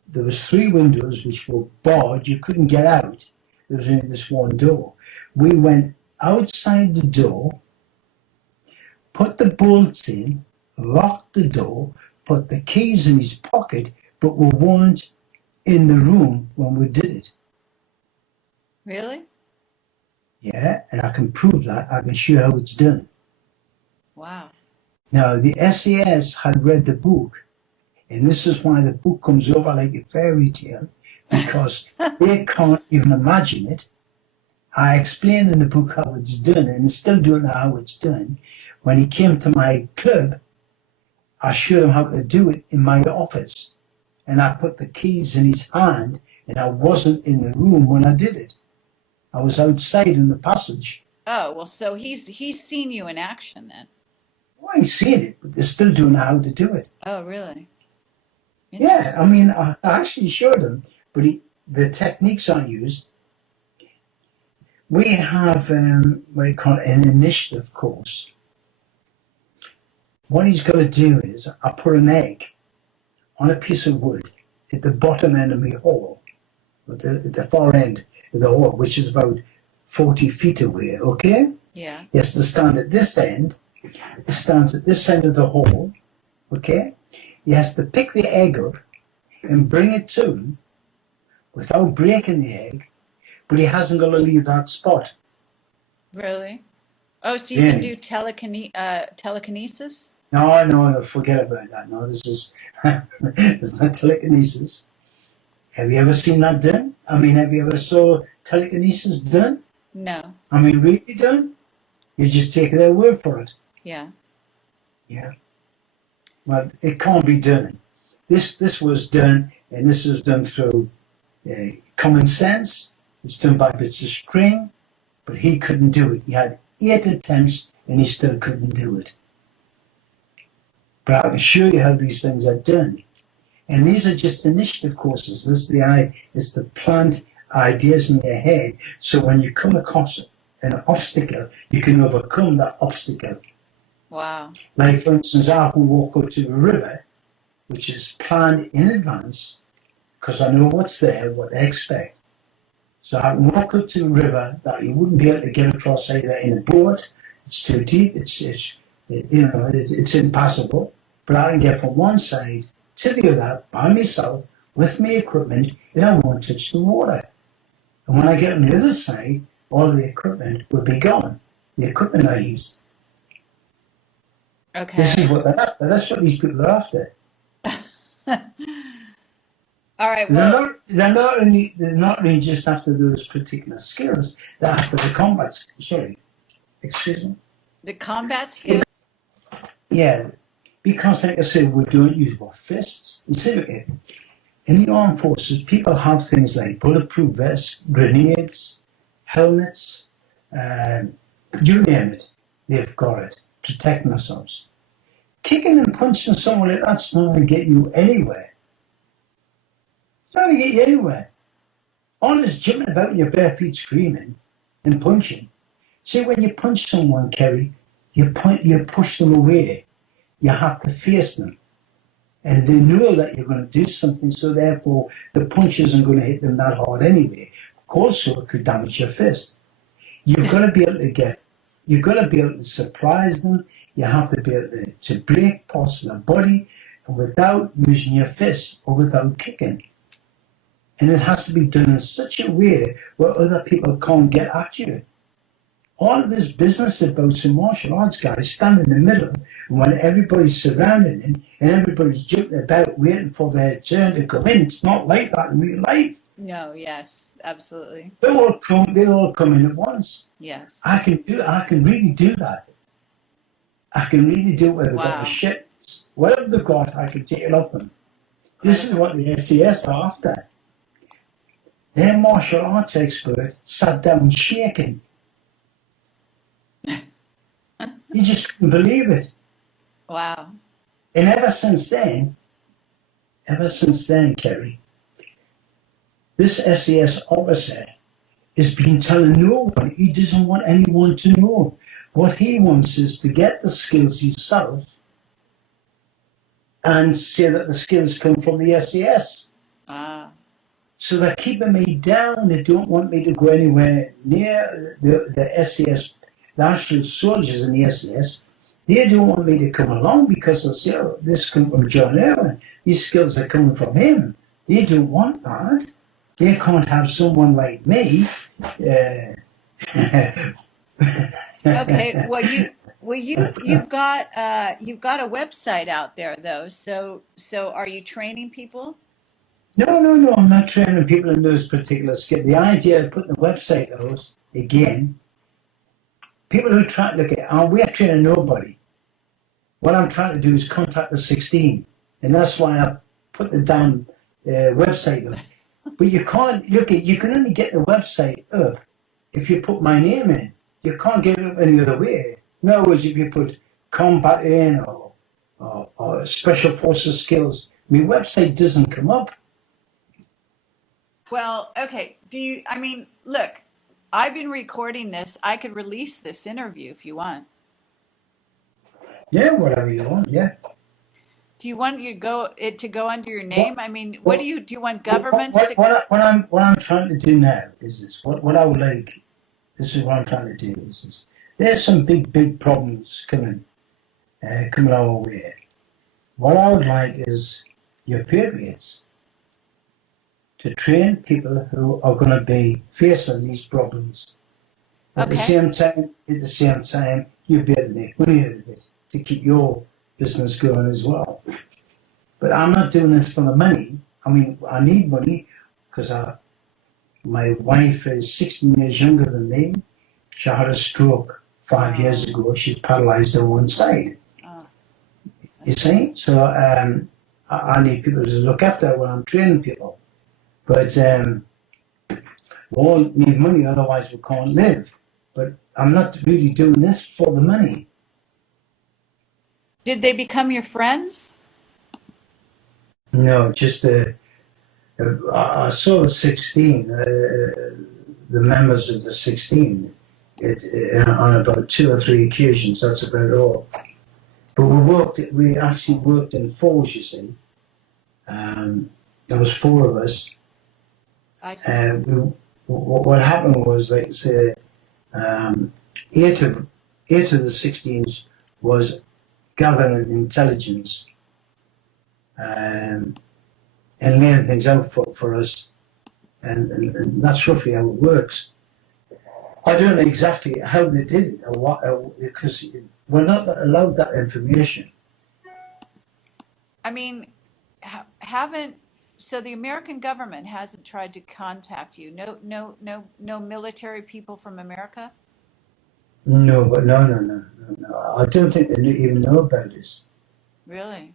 There was 3 windows which were barred. You couldn't get out. There was only this one door. We went outside the door, put the bolts in, locked the door, put the keys in his pocket, but we weren't in the room when we did it. Really? Yeah, and I can prove that. I can show you how it's done. Wow. Now, the SAS had read the book, and this is why the book comes over like a fairy tale, because they can't even imagine it. I explain in the book how it's done, and still don't know how it's done. When he came to my club, I showed him how to do it in my office, and I put the keys in his hand, and I wasn't in the room when I did it. I was outside in the passage. Oh, well, so he's seen you in action then. Well, he's seen it, but they still don't know how to do it. Oh, really? Yeah, I Interesting. mean, I actually showed him, but the techniques I used, we have what you call an initiative course. What he's got to do is, I put an egg on a piece of wood at the bottom end of my hole, at the far end of the hole, which is about 40 feet away, okay? Yeah. He has to stand at this end. He stands at this end of the hole, okay? He has to pick the egg up and bring it to him without breaking the egg, but he hasn't got to leave that spot. Really? Oh, so you can do Really? telekinesis? No, no, no, forget about that. No, this is, it's not telekinesis. Have you ever seen that done? I mean, have you ever saw telekinesis done? No. I mean, really done? You just take their word for it. Yeah. Yeah. Well, it can't be done. This was done, and this was done through common sense. It's done by bits of string, but he couldn't do it. He had 8 attempts, and he still couldn't do it. But I can show you how these things are done. And these are just initiative courses. This is it's to plant ideas in your head. So when you come across an obstacle, you can overcome that obstacle. Wow. Like, for instance, I can walk up to a river, which is planned in advance, because I know what's there, what I expect. So I can walk up to a river that you wouldn't be able to get across either in a boat. It's too deep. It's impassable. But I can get from one side to the other by myself with my equipment, and I won't touch the water. And when I get on the other side, all the equipment will be gone. The equipment I used. This Okay. is what that's what these people are after. All right. They're Well, not they're not only just after those particular skills, they're after the combat skills. Sorry. Excuse me? the combat skill. Yeah. Because like I said, we don't use our fists. You see, in the armed forces, people have things like bulletproof vests, grenades, helmets, you name it, they've got it, protecting themselves. Kicking and punching someone like that's not going to get you anywhere. It's not going to get you anywhere. All this jumping about in your bare feet screaming and punching. See, when you punch someone, Kerry, you push them away. You have to face them. And they know that you're going to do something, so therefore the punch isn't going to hit them that hard anyway. Also, it could damage your fist. You've got to be able to surprise them. You have to be able to break parts of their body without using your fist or without kicking. And it has to be done in such a way where other people can't get at you. All of this business about some martial arts guys stand in the middle, and when everybody's surrounding him and everybody's jumping about waiting for their turn to come in, it's not like that in real life. No. Yes. Absolutely. They all come in at once. Yes. I can really do that. I can really do it where they've got the Wow. shit. Whatever they've got, I can take it off them. This is Incredible. what the SAS are after. Their martial arts expert sat down shaking. You just couldn't believe it. Wow. And ever since then, Kerry, this SAS officer has been telling no one. He doesn't want anyone to know. What he wants is to get the skills himself and say that the skills come from the SAS. Ah. So they're keeping me down. They don't want me to go anywhere near the SAS, the actual soldiers in the SAS. They don't want me to come along because they say, oh, this comes from John Urwin. These skills are coming from him. They don't want that. They can't have someone like me. Okay. You've got a website out there though. So are you training people? No, I'm not training people in those particular skills. The idea of putting a website out, again, people who try to look at, we're training nobody. What I'm trying to do is contact the 16, and that's why I put the damn website up. But you can't, you can only get the website up if you put my name in. You can't get it up any other way. In other words, if you put combat in or special forces skills, My website doesn't come up. Well, okay. I mean, look, I've been recording this. I could release this interview if you want. Yeah, whatever you want, yeah. Do you want it to go under your name? What, I mean, what, do you want governments to? what I'm trying to do now is this. What I would like, this is what I'm trying to do is this. There's some big problems coming our way. What I would like is your patriots to train people who are going to be facing these problems. At the Okay. same time, you'll be able to make money out of it to keep your business going as well. But I'm not doing this for the money. I mean, I need money because my wife is 16 years younger than me. She had a stroke 5 years Oh, ago. She's paralyzed on one side. oh, You see? So I need people to look after her when I'm training people. But we all need money, otherwise we can't live. But I'm not really doing this for the money. did they become your friends? No, just I saw the 16, the members of the 16, on about 2 or 3 occasions. That's about all. But we actually worked in fours, you see. There was 4 of us. I see. What happened was, like, say, 8 of the 16s was gathering intelligence um, and laying things out for us. And that's roughly how it works. I don't know exactly how they did it or what, because we're not allowed that information. I mean, haven't so the American government hasn't tried to contact you. No military people from America. No, but no. I don't think they even know about this. Really?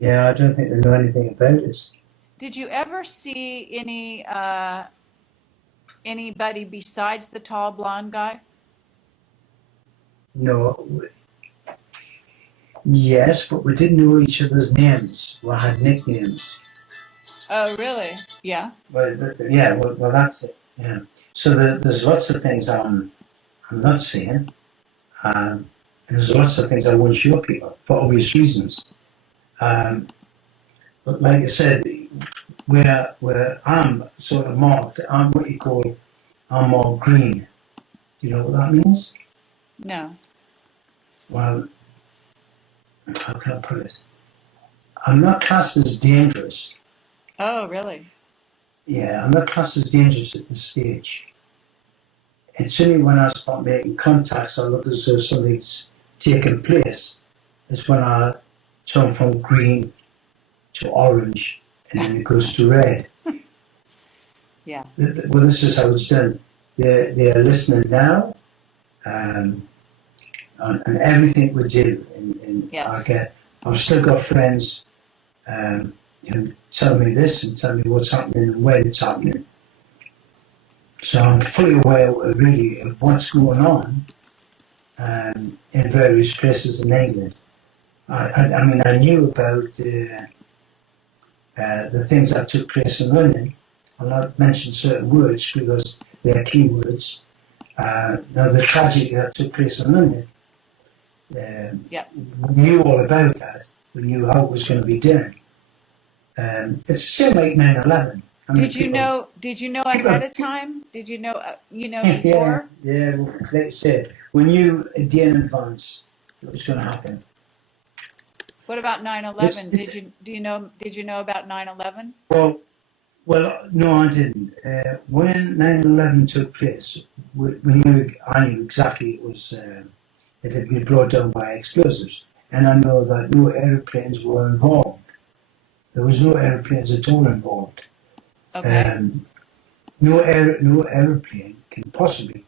Yeah, I don't think they know anything about this. Did you ever see anybody besides the tall blonde guy? No, yes, but we didn't know each other's names. We had nicknames. Oh, really? Yeah. Yeah, well, that's it. Yeah. So there's lots of things I'm not saying. There's lots of things I won't show people for obvious reasons. Um, but like I said, where I'm sort of marked, I'm what you call, I'm marked green. Do you know what that means? No. Well, how can I put it? I'm not classed as dangerous. Oh, really? Yeah, I'm not classed as dangerous at this stage. It's only when I start making contacts, I look as though something's taken place. It's when I turn from green to orange and then it goes to red. Yeah. Well, this is how it's done. They're listening now, and everything we do. And Yes. I've still got friends who tell me this and tell me what's happening and when it's happening. So I'm fully aware really of what's going on in various places in England. I mean, I knew about the things that took place in London. I'll not mention certain words because they're key words. Now, the tragedy that took place in London, Yeah. we knew all about that. We knew how it was going to be done. It's still like 9/11. Did you know? Did you know ahead of time? Did you know? Yeah, Before? yeah. Let's say we knew a day in advance it was going to happen. What about It's, 9/11? it's Did you know about 9/11? well, no, I didn't. When 9/11 took place, I knew exactly it had been brought down by explosives, and I know that no airplanes were involved. There was no airplanes at all involved. Okay. No airplane can possibly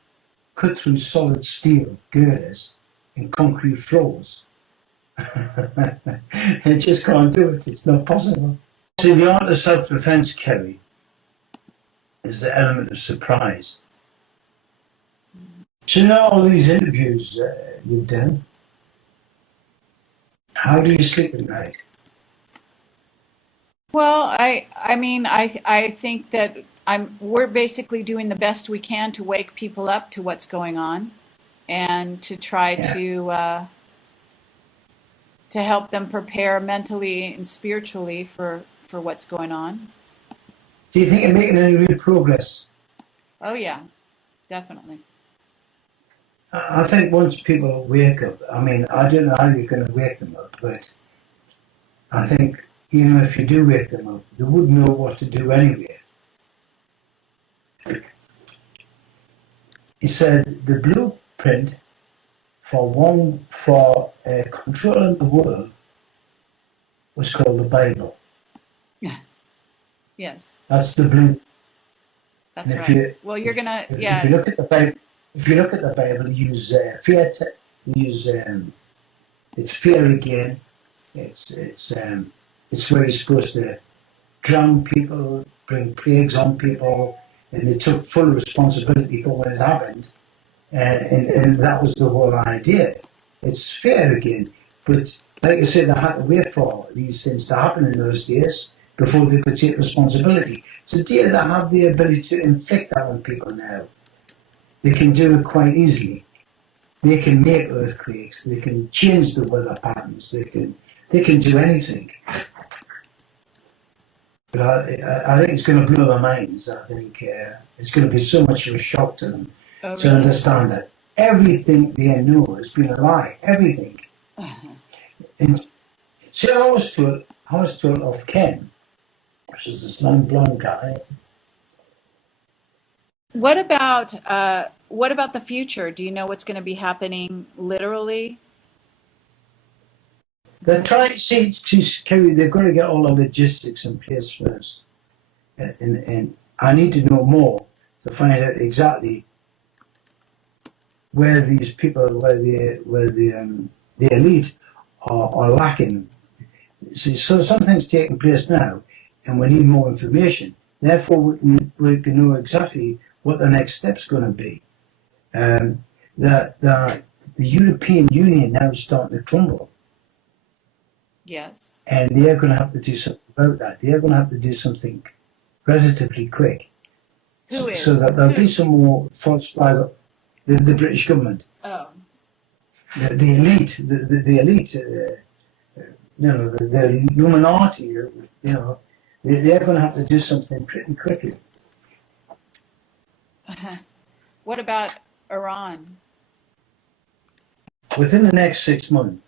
cut through solid steel girders and concrete floors. It just can't do it. It's not possible. See, the art of self-defense, Kerry, is the element of surprise. So you know all these interviews you've done, how do you sleep at night? Well, I think that we're basically doing the best we can to wake people up to what's going on and to try Yeah. to help them prepare mentally and spiritually for what's going on. Do you think you're making any real progress? Oh yeah, definitely. I think once people wake up, I mean, I don't know how you're going to wake them up, but I think even if you do wake them up, they would know what to do anyway. He said the blueprint for controlling the world was called the Bible. Yes, That's the blue. And that's if right. you Well, you're gonna, if you yeah. look at the Bible, if you look at the Bible, you use fear. You use it's fear again. It's where you're supposed to drown people, bring plagues on people, and they took full responsibility for when it happened. And that was the whole idea. It's fair again, but like I said, they had to wait for these things to happen in those days before they could take responsibility. Today they have the ability to inflict that on people now. They can do it quite easily. They can make earthquakes. They can change the weather patterns. They can do anything. But I think it's going to blow their minds. I think it's going to be so much of a shock to them Oh, to really? understand that everything they know has been a lie. Everything. And see, I was told of Ken, which is this long blonde guy. What about the future? Do you know what's going to be happening literally? They're trying to see, Kerry, they've got to get all the logistics in place first. And I need to know more to find out exactly where these people, the elite are lacking. So something's taking place now, and we need more information. Therefore, we can know exactly what the next step's going to be. Um, the European Union now is starting to crumble, Yes. and they're going to have to do something about that. They're going to have to do something relatively quick, Who so is? that there'll be Who? some more false flag. The British government, Oh. the elite, the elite, the Illuminati, they're going to have to do something pretty quickly. What about Iran? Within the next 6 months,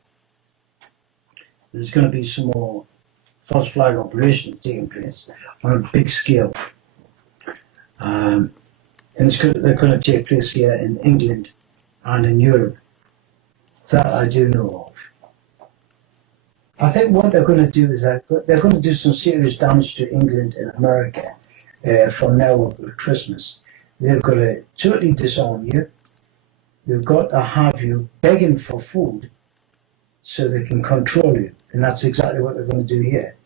there's going to be some more false flag operations taking place on a big scale. And they're going to take place here in England and in Europe. That I do know of. I think what they're going to do is that they're going to do some serious damage to England and America from now up to Christmas. They've got to totally disarm you. They've got to have you begging for food so they can control you. And that's exactly what they're going to do here.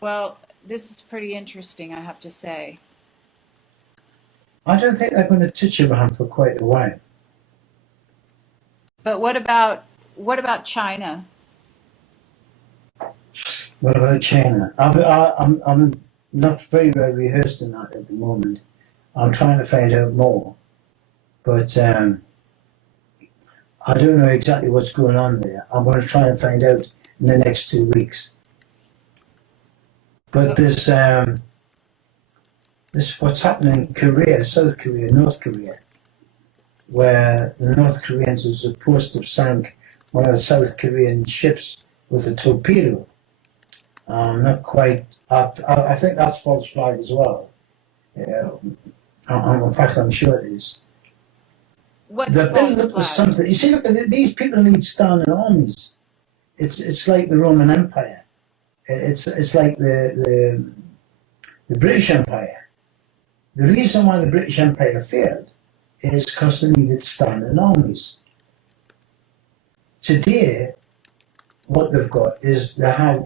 Well, this is pretty interesting, I have to say. I don't think they're going to touch Iran for quite a while. But what about China? What about China? I'm not very well rehearsed in that at the moment. I'm trying to find out more. But I don't know exactly what's going on there. I'm going to try and find out in the next 2 weeks. But this what's happening in Korea, South Korea, North Korea, where the North Koreans are supposed to have sank one of the South Korean ships with a torpedo. Not quite. I think that's false flag as well. In fact, I'm sure it is. What's They're building false up to flag? something. You see, look, these people need standing armies. It's like the Roman Empire. It's like the British Empire. The reason why the British Empire failed is because they needed standing armies. Today, what they've got is they have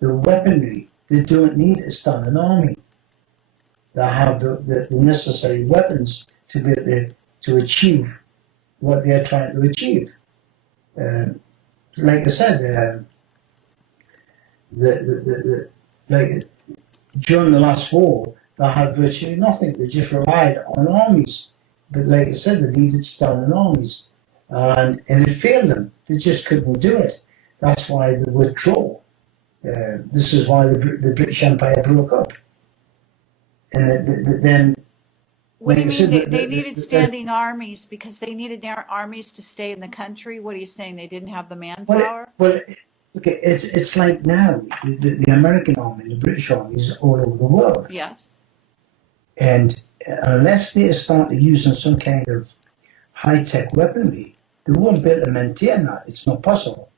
the weaponry. They don't need a standing army. They have the necessary weapons to be able to achieve what they're trying to achieve. Like I said, like during the last war, they had virtually nothing. They just relied on armies. But like I said, they needed standing armies, and it failed them. They just couldn't do it. That's why they withdrew. This is why the British Empire broke up. And then, What do like you I said, mean they needed standing armies because they needed their armies to stay in the country? What are you saying? They didn't have the manpower? okay, it's like now the American army, the British army is all over the world, Yes. and unless they start using some kind of high tech weaponry, they won't be able to maintain that. It's not possible.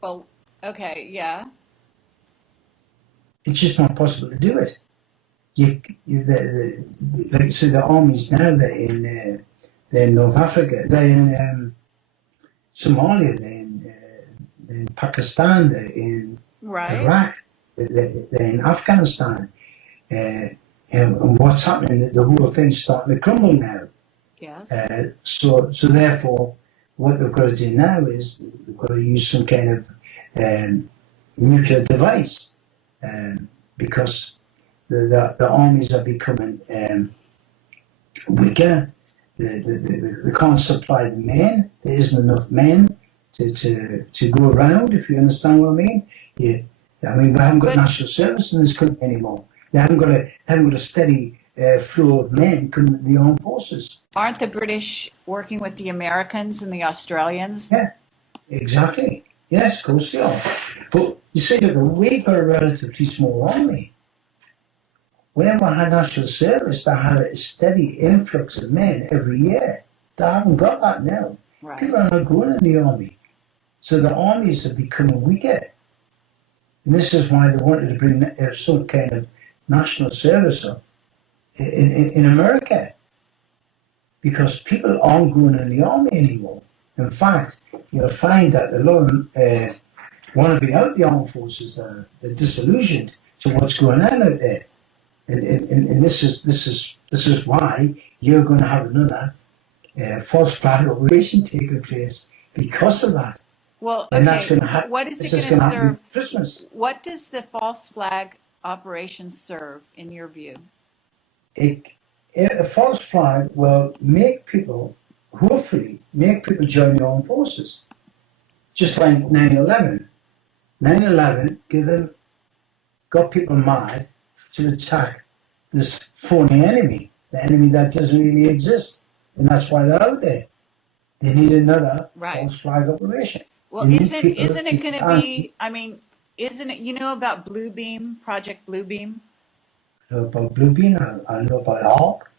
Well, okay, yeah. It's just not possible to do it. Like you say, the armies now they're in North Africa, they're in Somalia, they're in Pakistan, they're in Right. Iraq, they're in Afghanistan. And what's happening, the whole thing's starting to crumble now. Yes. So therefore, what they've got to do now is they've got to use some kind of nuclear device because the armies are becoming weaker. They can't supply the men. There isn't enough men to go around, if you understand what I mean. Yeah. I mean, we haven't got national service in this country anymore. They haven't got a steady flow of men coming to the armed forces. Aren't the British working with the Americans and the Australians? Yeah, exactly. Yes, of course they are. But you see, that we've got a relatively small army. When we had national service, they had a steady influx of men every year. They haven't got that now. Right. People are not going in the army. So the armies are becoming weaker. And this is why they wanted to bring some kind of national service up in America. Because people aren't going in the army anymore. In fact, you'll find that a lot of them want to be out the armed forces. They're disillusioned to what's going on out there. And this is why you're going to have another false flag operation taking place because of that. Well, And that's okay. going to happen. What is This it is going going to to happen serve? at Christmas. What does the false flag operation serve, in your view? A false flag will make people, hopefully, join the armed forces. Just like 9/11. 9/11 got people mad to attack this phony enemy, the enemy that doesn't really exist. And that's why they're out there. They need another false flag operation. Well, isn't it going to be, I mean, isn't it, you know about Bluebeam, Project Bluebeam? I know about Bluebeam, I know about Hawk.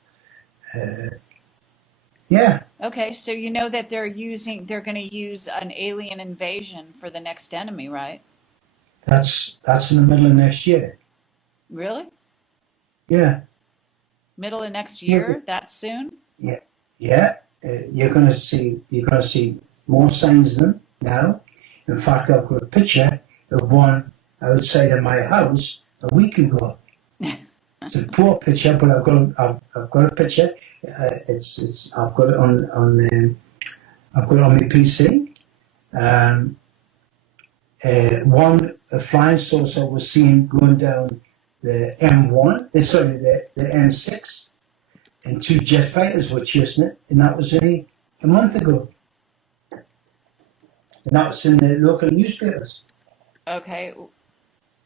Yeah. Okay, so you know that they're going to use an alien invasion for the next enemy, right? That's in the middle of next year. Really? Yeah. Middle of next year? That soon? Yeah. Yeah. You're gonna see more signs of them now. In fact, I've got a picture of one outside of my house a week ago. It's a poor picture, but I've got a picture. I've got it on my PC. A flying saucer was seen going down the M1, the M6, and two jet fighters were chasing it, and that was only a month ago. And that was in the local newspapers. Okay.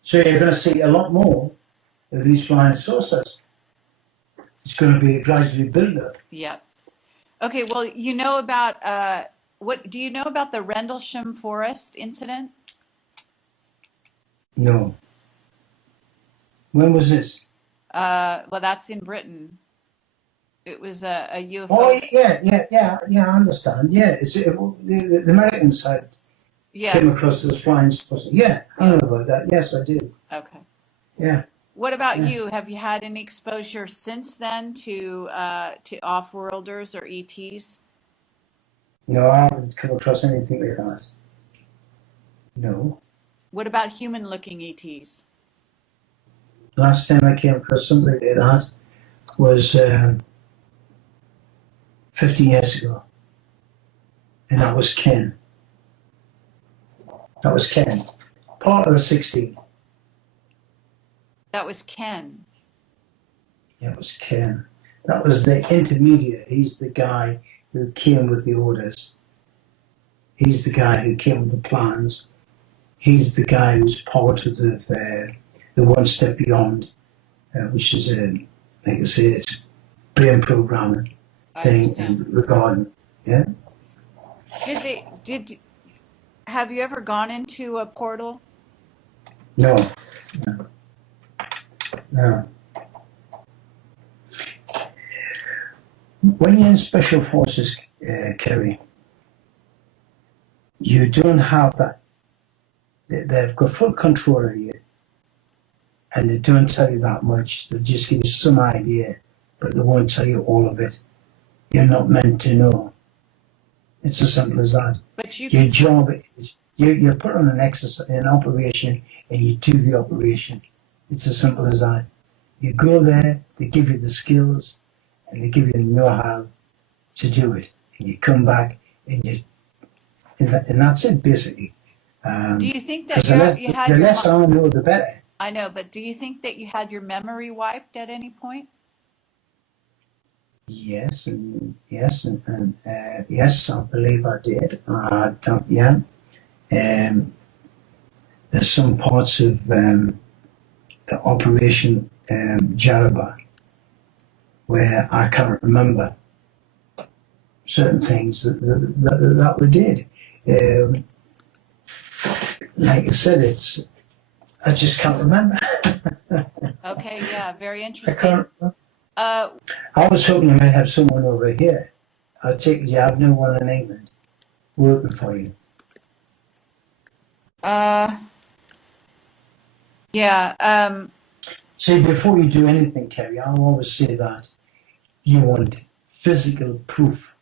So you're going to see a lot more of these flying saucers. It's going to be gradually built up. Yeah. Okay, well, you know about, what do you know about the Rendlesham Forest incident? No. When was this? Well, that's in Britain. It was a UFO. Oh, yeah, I understand. Yeah, the Americans had came across this flying saucer. Yeah, I know about that. Yes, I do. Okay. Yeah. What about you? Have you had any exposure since then to off-worlders or ETs? No, I haven't come across anything like that. No. What about human-looking ETs? Last time I came across something like that was 50 years ago. And that was Ken. But part of the 16. That was Ken. Yeah, it was Ken. That was the intermediate. He's the guy who came with the orders. He's the guy who came with the plans. He's the guy who's part of the one step beyond, which is like I say, it's brain programming thing and regarding. Yeah. Have you ever gone into a portal? No. No. When you're in special forces, Kerry, you don't have that. They've got full control of you, and they don't tell you that much. They'll just give you some idea, but they won't tell you all of it. You're not meant to know. It's as simple as that. But your job is you're put on an exercise, an operation, and you do the operation. It's as simple as that. You go there, they give you the skills, and they give you the know-how to do it. And you come back, and that's it basically. Do you think that the less I know, the better. I know, but do you think that you had your memory wiped at any point? Yes, yes, I believe I did. Yeah. There's some parts of the Operation Jaraba where I can't remember certain things that we did. Like I said, I just can't remember. Okay, yeah, very interesting. I can't remember. I was hoping I might have someone over here. I take it you have no one in England working for you. Yeah. See, before you do anything, Kerry, I always say that you want physical proof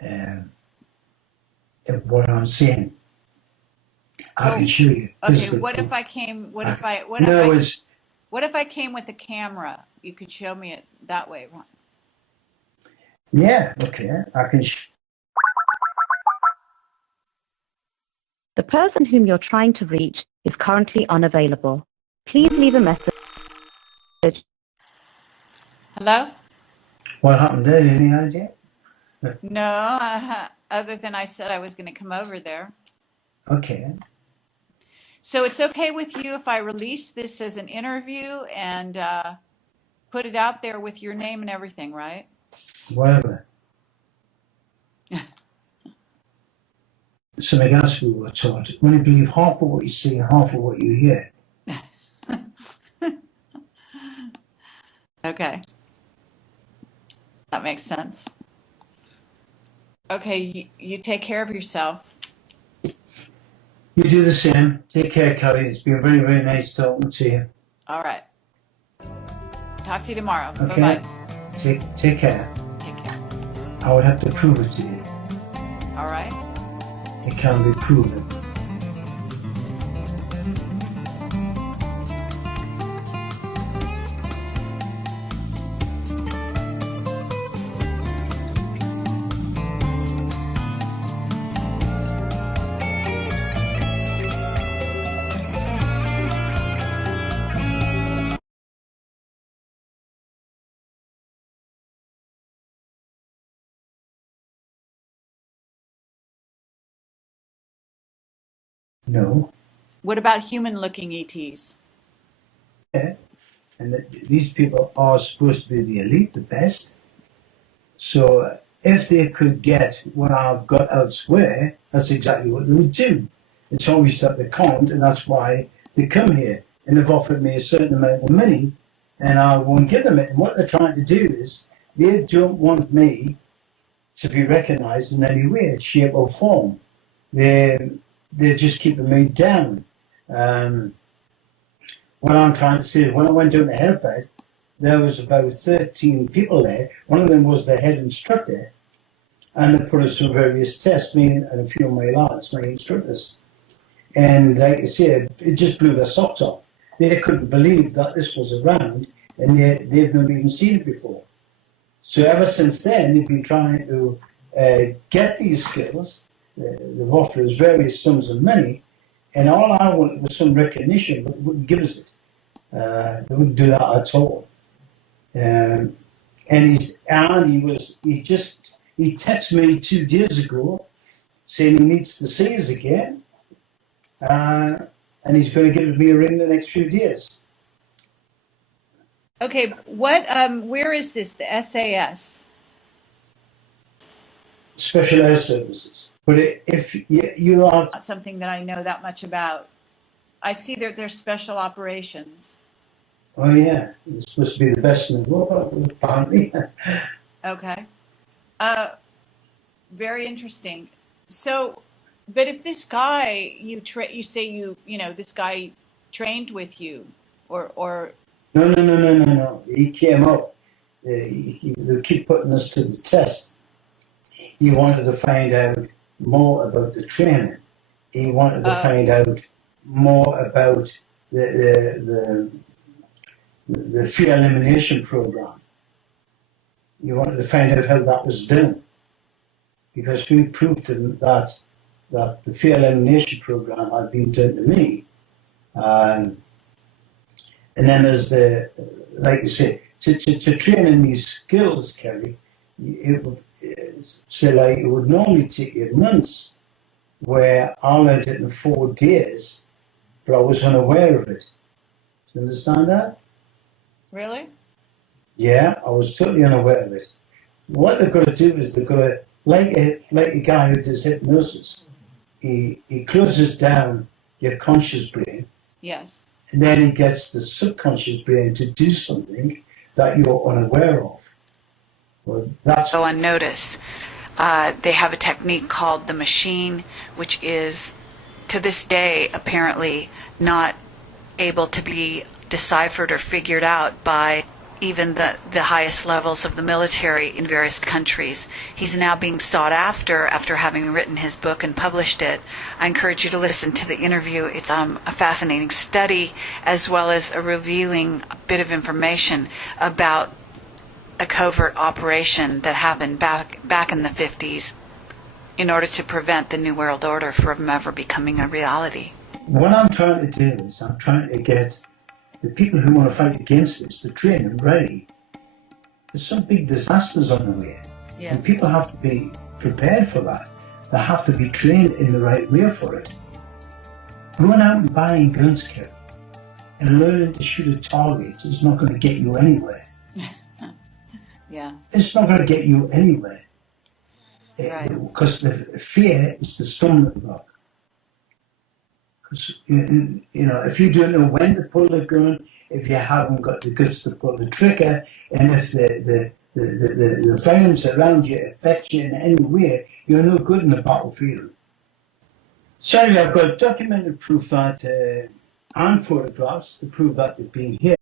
of what I'm saying. I can show you. Okay, what if I came? What if I came with a camera? You could show me it that way, right? Yeah. Okay. I can. The person whom you're trying to reach is currently unavailable. Please leave a message. Hello? What happened there? Any idea? No, other than I said I was going to come over there. Okay. So it's okay with you if I release this as an interview and put it out there with your name and everything, right? Whatever. So like that's what we were taught. Only believe half of what you see and half of what you hear. Okay. That makes sense. Okay, you take care of yourself. You do the same. Take care, Kelly. It's been very, very nice talking to you. All right. Talk to you tomorrow. Okay. Bye-bye. Take care. Take care. I would have to prove it to you. All right. It can be proven. No. What about human-looking ETs? Yeah. And these people are supposed to be the elite, the best. So if they could get what I've got elsewhere, that's exactly what they would do. It's obvious that they can't, and that's why they come here. And they've offered me a certain amount of money, and I won't give them it. And what they're trying to do is they don't want me to be recognised in any way, shape or form. They're just keeping me down. What I'm trying to say is when I went down to Hereford, there was about 13 people there. One of them was the head instructor, and they put us through various tests, me and a few of my lads, my instructors. And like I said, it just blew their socks off. They couldn't believe that this was around, and they've never even seen it before. So ever since then, they've been trying to get these skills. They've offered us various sums of money, And all I wanted was some recognition, but they wouldn't give us it. They wouldn't do that at all. And he texted me 2 days ago saying he needs to see us again, and he's going to give me a ring the next few days. Okay, where is this, the SAS? Special Air Services. But if you are Not something that I know that much about. I see that there's special operations. oh yeah, it's supposed to be the best in the world, apparently. Okay. Very interesting. So, but if this guy you say this guy trained with you, or No. He came up. They keep putting us to the test. He wanted to find out more about the training. He wanted to find out more about the fear elimination program. He wanted to find out how that was done, because we proved to him that the fear elimination program had been done to me. And then as like you say, to train in these skills, Kerry, it would normally take you months, where I learned it in 4 days, but I was unaware of it. Do you understand that? really? Yeah, I was totally unaware of it. What they've got to do is they've got to, like a guy who does hypnosis, he closes down your conscious brain, Yes. and then he gets the subconscious brain to do something that you're unaware of. Well, that's Go unnoticed. They have a technique called the machine, which is, to this day, apparently not able to be deciphered or figured out by even the highest levels of the military in various countries. He's now being sought after having written his book and published it. I encourage you to listen to the interview. It's a fascinating study, as well as a revealing bit of information about a covert operation that happened back in the 50s in order to prevent the New World Order from ever becoming a reality. what I'm trying to do is I'm trying to get the people who want to fight against this to train them ready. There's some big disasters on the way, Yeah. and people have to be prepared for that. They have to be trained in the right way for it. Going out and buying guns, Kerry, and learning to shoot a target is not going to get you anywhere. Yeah. It's not going to get you anywhere. Right. Because the fear is the stumbling block. Because, if you don't know when to pull the gun, if you haven't got the guts to pull the trigger, and if the violence around you affects you in any way, you're no good in the battlefield. So anyway, I've got documented proof that, and photographs to prove that they've been here.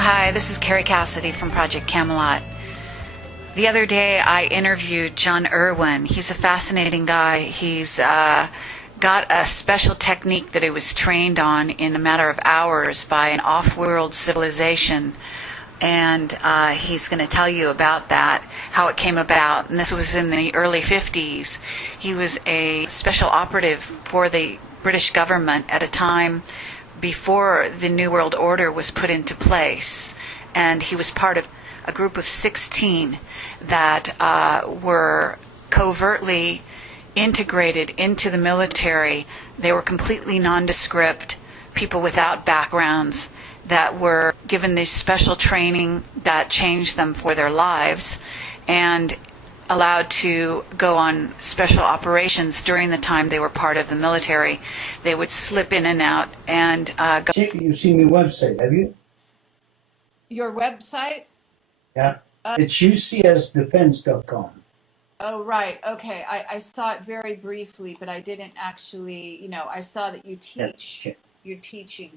Hi, this is Carrie Cassidy from Project Camelot. The other day I interviewed John Urwin. He's a fascinating guy. He's got a special technique that he was trained on in a matter of hours by an off-world civilization. And he's going to tell you about that, how it came about. And this was in the early 50s. He was a special operative for the British government at a time before the New World Order was put into place. And he was part of a group of 16 that were covertly integrated into the military. They were completely nondescript, people without backgrounds that were given this special training that changed them for their lives and allowed to go on special operations during the time they were part of the military. They would slip in and out and go. You've seen my website, have you? Your website? Yeah. It's ucsdefense.com. Oh, right. Okay. I saw it very briefly, but I didn't actually, I saw that you teach. Yeah. You're teaching.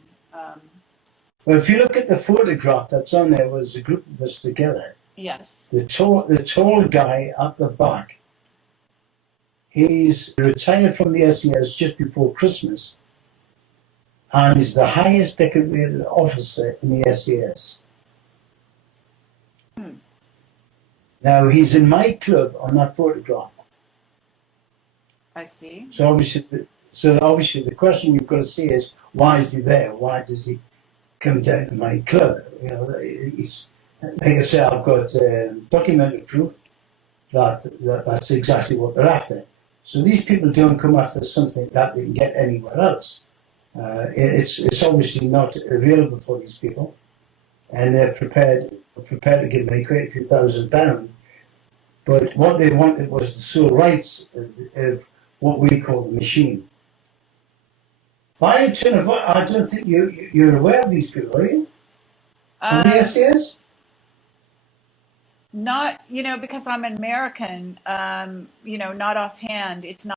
Well, if you look at the photograph that's on there, was a group of us together. Yes. The tall guy at the back, he's retired from the SAS just before Christmas, and he's the highest decorated officer in the SAS. Now, he's in my club on that photograph. I see. So obviously, the question you've got to see is, why is he there? Why does he come down to my club? You know, it's, like I say, I've got documented proof that's exactly what they're after. So these people don't come after something that they can get anywhere else. It's obviously not available for these people, and they're prepared to give me quite a few £1,000. But what they wanted was the sole rights of what we call the machine. I don't think you're aware of these people, are you? Of the SAS? Not, because I'm an American, not offhand. It's not.